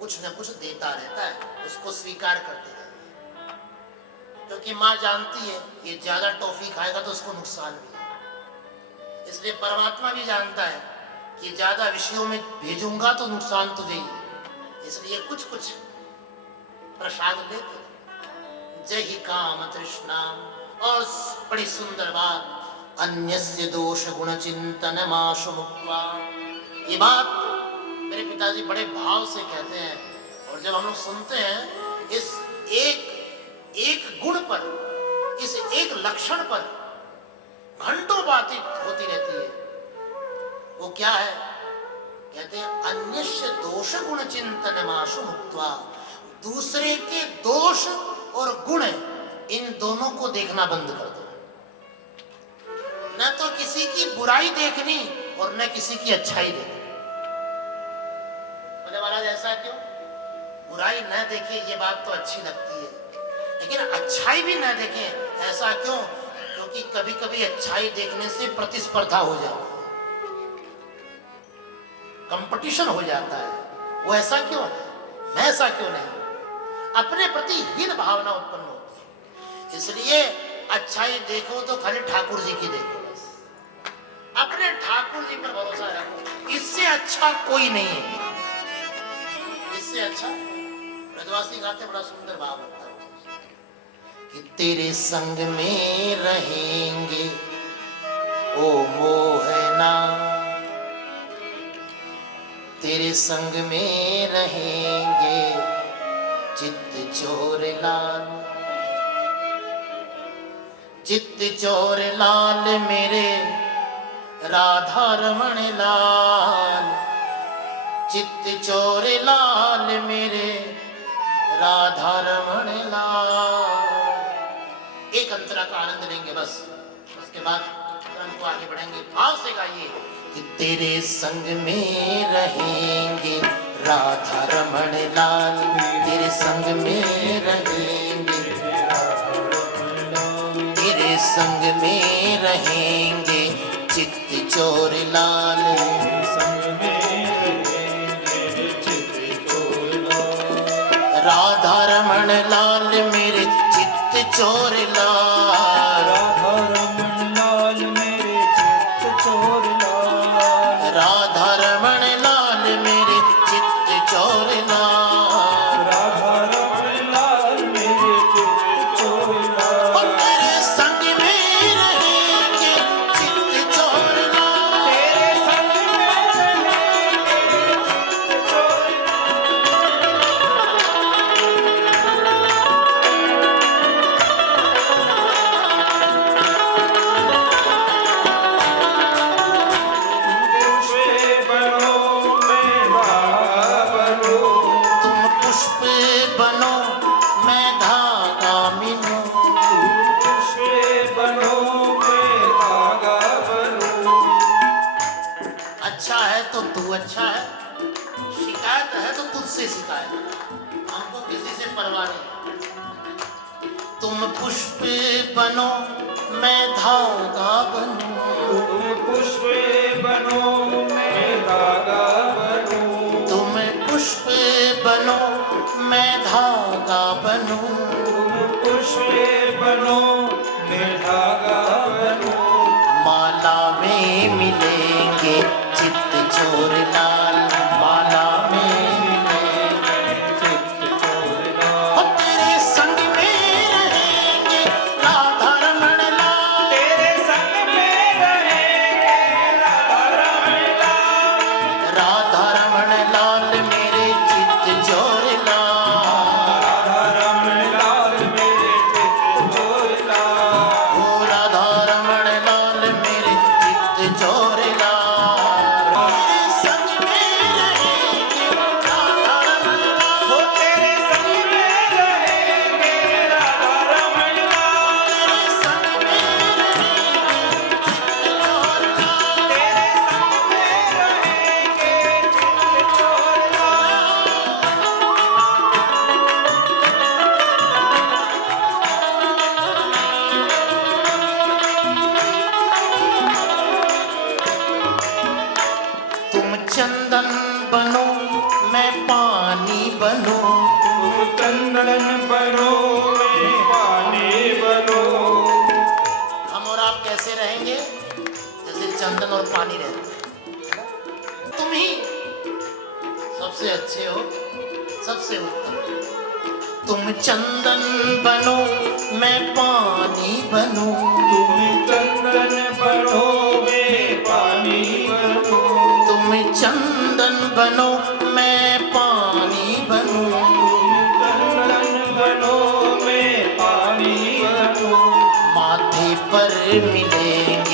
कुछ न कुछ देता रहता है, उसको स्वीकार करते रहते हैं। क्योंकि माँ जानती है ये ज्यादा टॉफी खाएगा तो उसको नुकसान भी है। इसलिए परमात्मा भी जानता है कि ज्यादा विषयों में भेजूंगा तो नुकसान तुझे ही, इसलिए कुछ कुछ प्रसाद लेते। जय ही काम तृष्णा। और बड़ी सुंदर बात, अन्यस्य दोष गुण चिंतन माशु मुक्त्वा। ये बात मेरे पिताजी बड़े भाव से कहते हैं, और जब हम लोग सुनते हैं, इस एक गुण पर, इस एक लक्षण पर घंटों बातें होती रहती है। वो क्या है? कहते हैं अन्यस्य दोष गुण चिंतन माशु मुक्त्वा। दूसरे के दोष और गुण, इन दोनों को देखना बंद कर दो। न तो किसी की बुराई देखनी और न किसी की अच्छाई देखनी। बोले महाराज ऐसा क्यों? बुराई न देखे ये बात तो अच्छी लगती है, लेकिन अच्छाई भी न देखे ऐसा क्यों? क्योंकि कभी कभी अच्छाई देखने से प्रतिस्पर्धा हो जाती है, कंपटीशन हो जाता है। वो ऐसा क्यों है, मैं ऐसा क्यों नहीं? अपने प्रति हीन भावना उत्पन्न होती है। इसलिए अच्छाई देखो तो खाली ठाकुर जी की देखो, बस अपने ठाकुर जी पर भरोसा रखो। इससे अच्छा कोई नहीं है, इससे अच्छा। ब्रजवासी गाते बड़ा सुंदर भाव होता है कि तेरे संग में रहेंगे ओ मोह चलना, तेरे संग में रहेंगे चित्त चोर लाल। चित्त चोर लाल मेरे राधा रमण लाल। चित्त चोर लाल मेरे राधा रमण लाल। एक अंतरा का आनंद लेंगे बस, उसके बाद क्रम को आगे बढ़ेंगे। भाव से गाइए कि तेरे संग में रहेंगे राधा रमण लाल। तेरे संग में रहेंगे, तेरे संग में रहेंगे चित्त चोर लाल। राधा रमण लाल मेरे चित्त चोर लाल। राधा रमण लाल मेरे चित्त चोर लाल। राधा रमण लाल मेरे चित्त चोर लाल। राधा रमण लाल मेरे चित्त चोर लाल। और तेरे संग में रहेंगे चित्त चोर लाल। तेरे संग में रहेंगे चित्त चोर पुष्प बनो मैं धागा बनो। तुम पुष्प बनो मैं धागा मिलूं। पुष्प बनो मैं धागा बनो। अच्छा है तो तू अच्छा है, शिकायत है तो तुझसे शिकायत है, हमको किसी से परवाह नहीं। तुम पुष्प बनो मैं धागा बनूं। तुम पुष्प बनो मैं धागा बनो। तुम पुष्प बनो मैं धागा बनूं। तुम पुष्प बनो मैं धागा बनो। माला में मिलेंगे चित्त चोर लाल। माला में मिलेंगे चित्त चोर लाल। और तेरे संग में रहेंगे राधा रमण लाल। तेरे संग में रहेंगे राधा रमण लाल। राधा रमण लाल मेरे चित्त चोर लाल। राधा रमण लाल मेरे चित्त चोर लाल। ओ राधा रमण लाल मेरे चित्त चोर लाल। तेरे संग में रहेंगे राधा रमण लाल। हो तेरे संग में रहेंगे राधा रमण लाल। तेरे संग में रहेंगे चित्त चोर लाल। तेरे संग में रहेंगे चित्त चोर लाल। तुम चंदन बनो मैं पानी बनूं। तुम चंदन बनो मैं पानी बनो। हम और आप कैसे रहेंगे? जैसे चंदन और पानी रहते हैं। तुम ही सबसे अच्छे हो, सबसे उत्तम। तुम चंदन बनो मैं पानी बनूं। तुम चंदन बनो मैं पानी बनो। तुम चंदन बनो मैं पानी बनूं। तुम चंदन बनो मैं पानी बनो। माथे पर मिलेंगे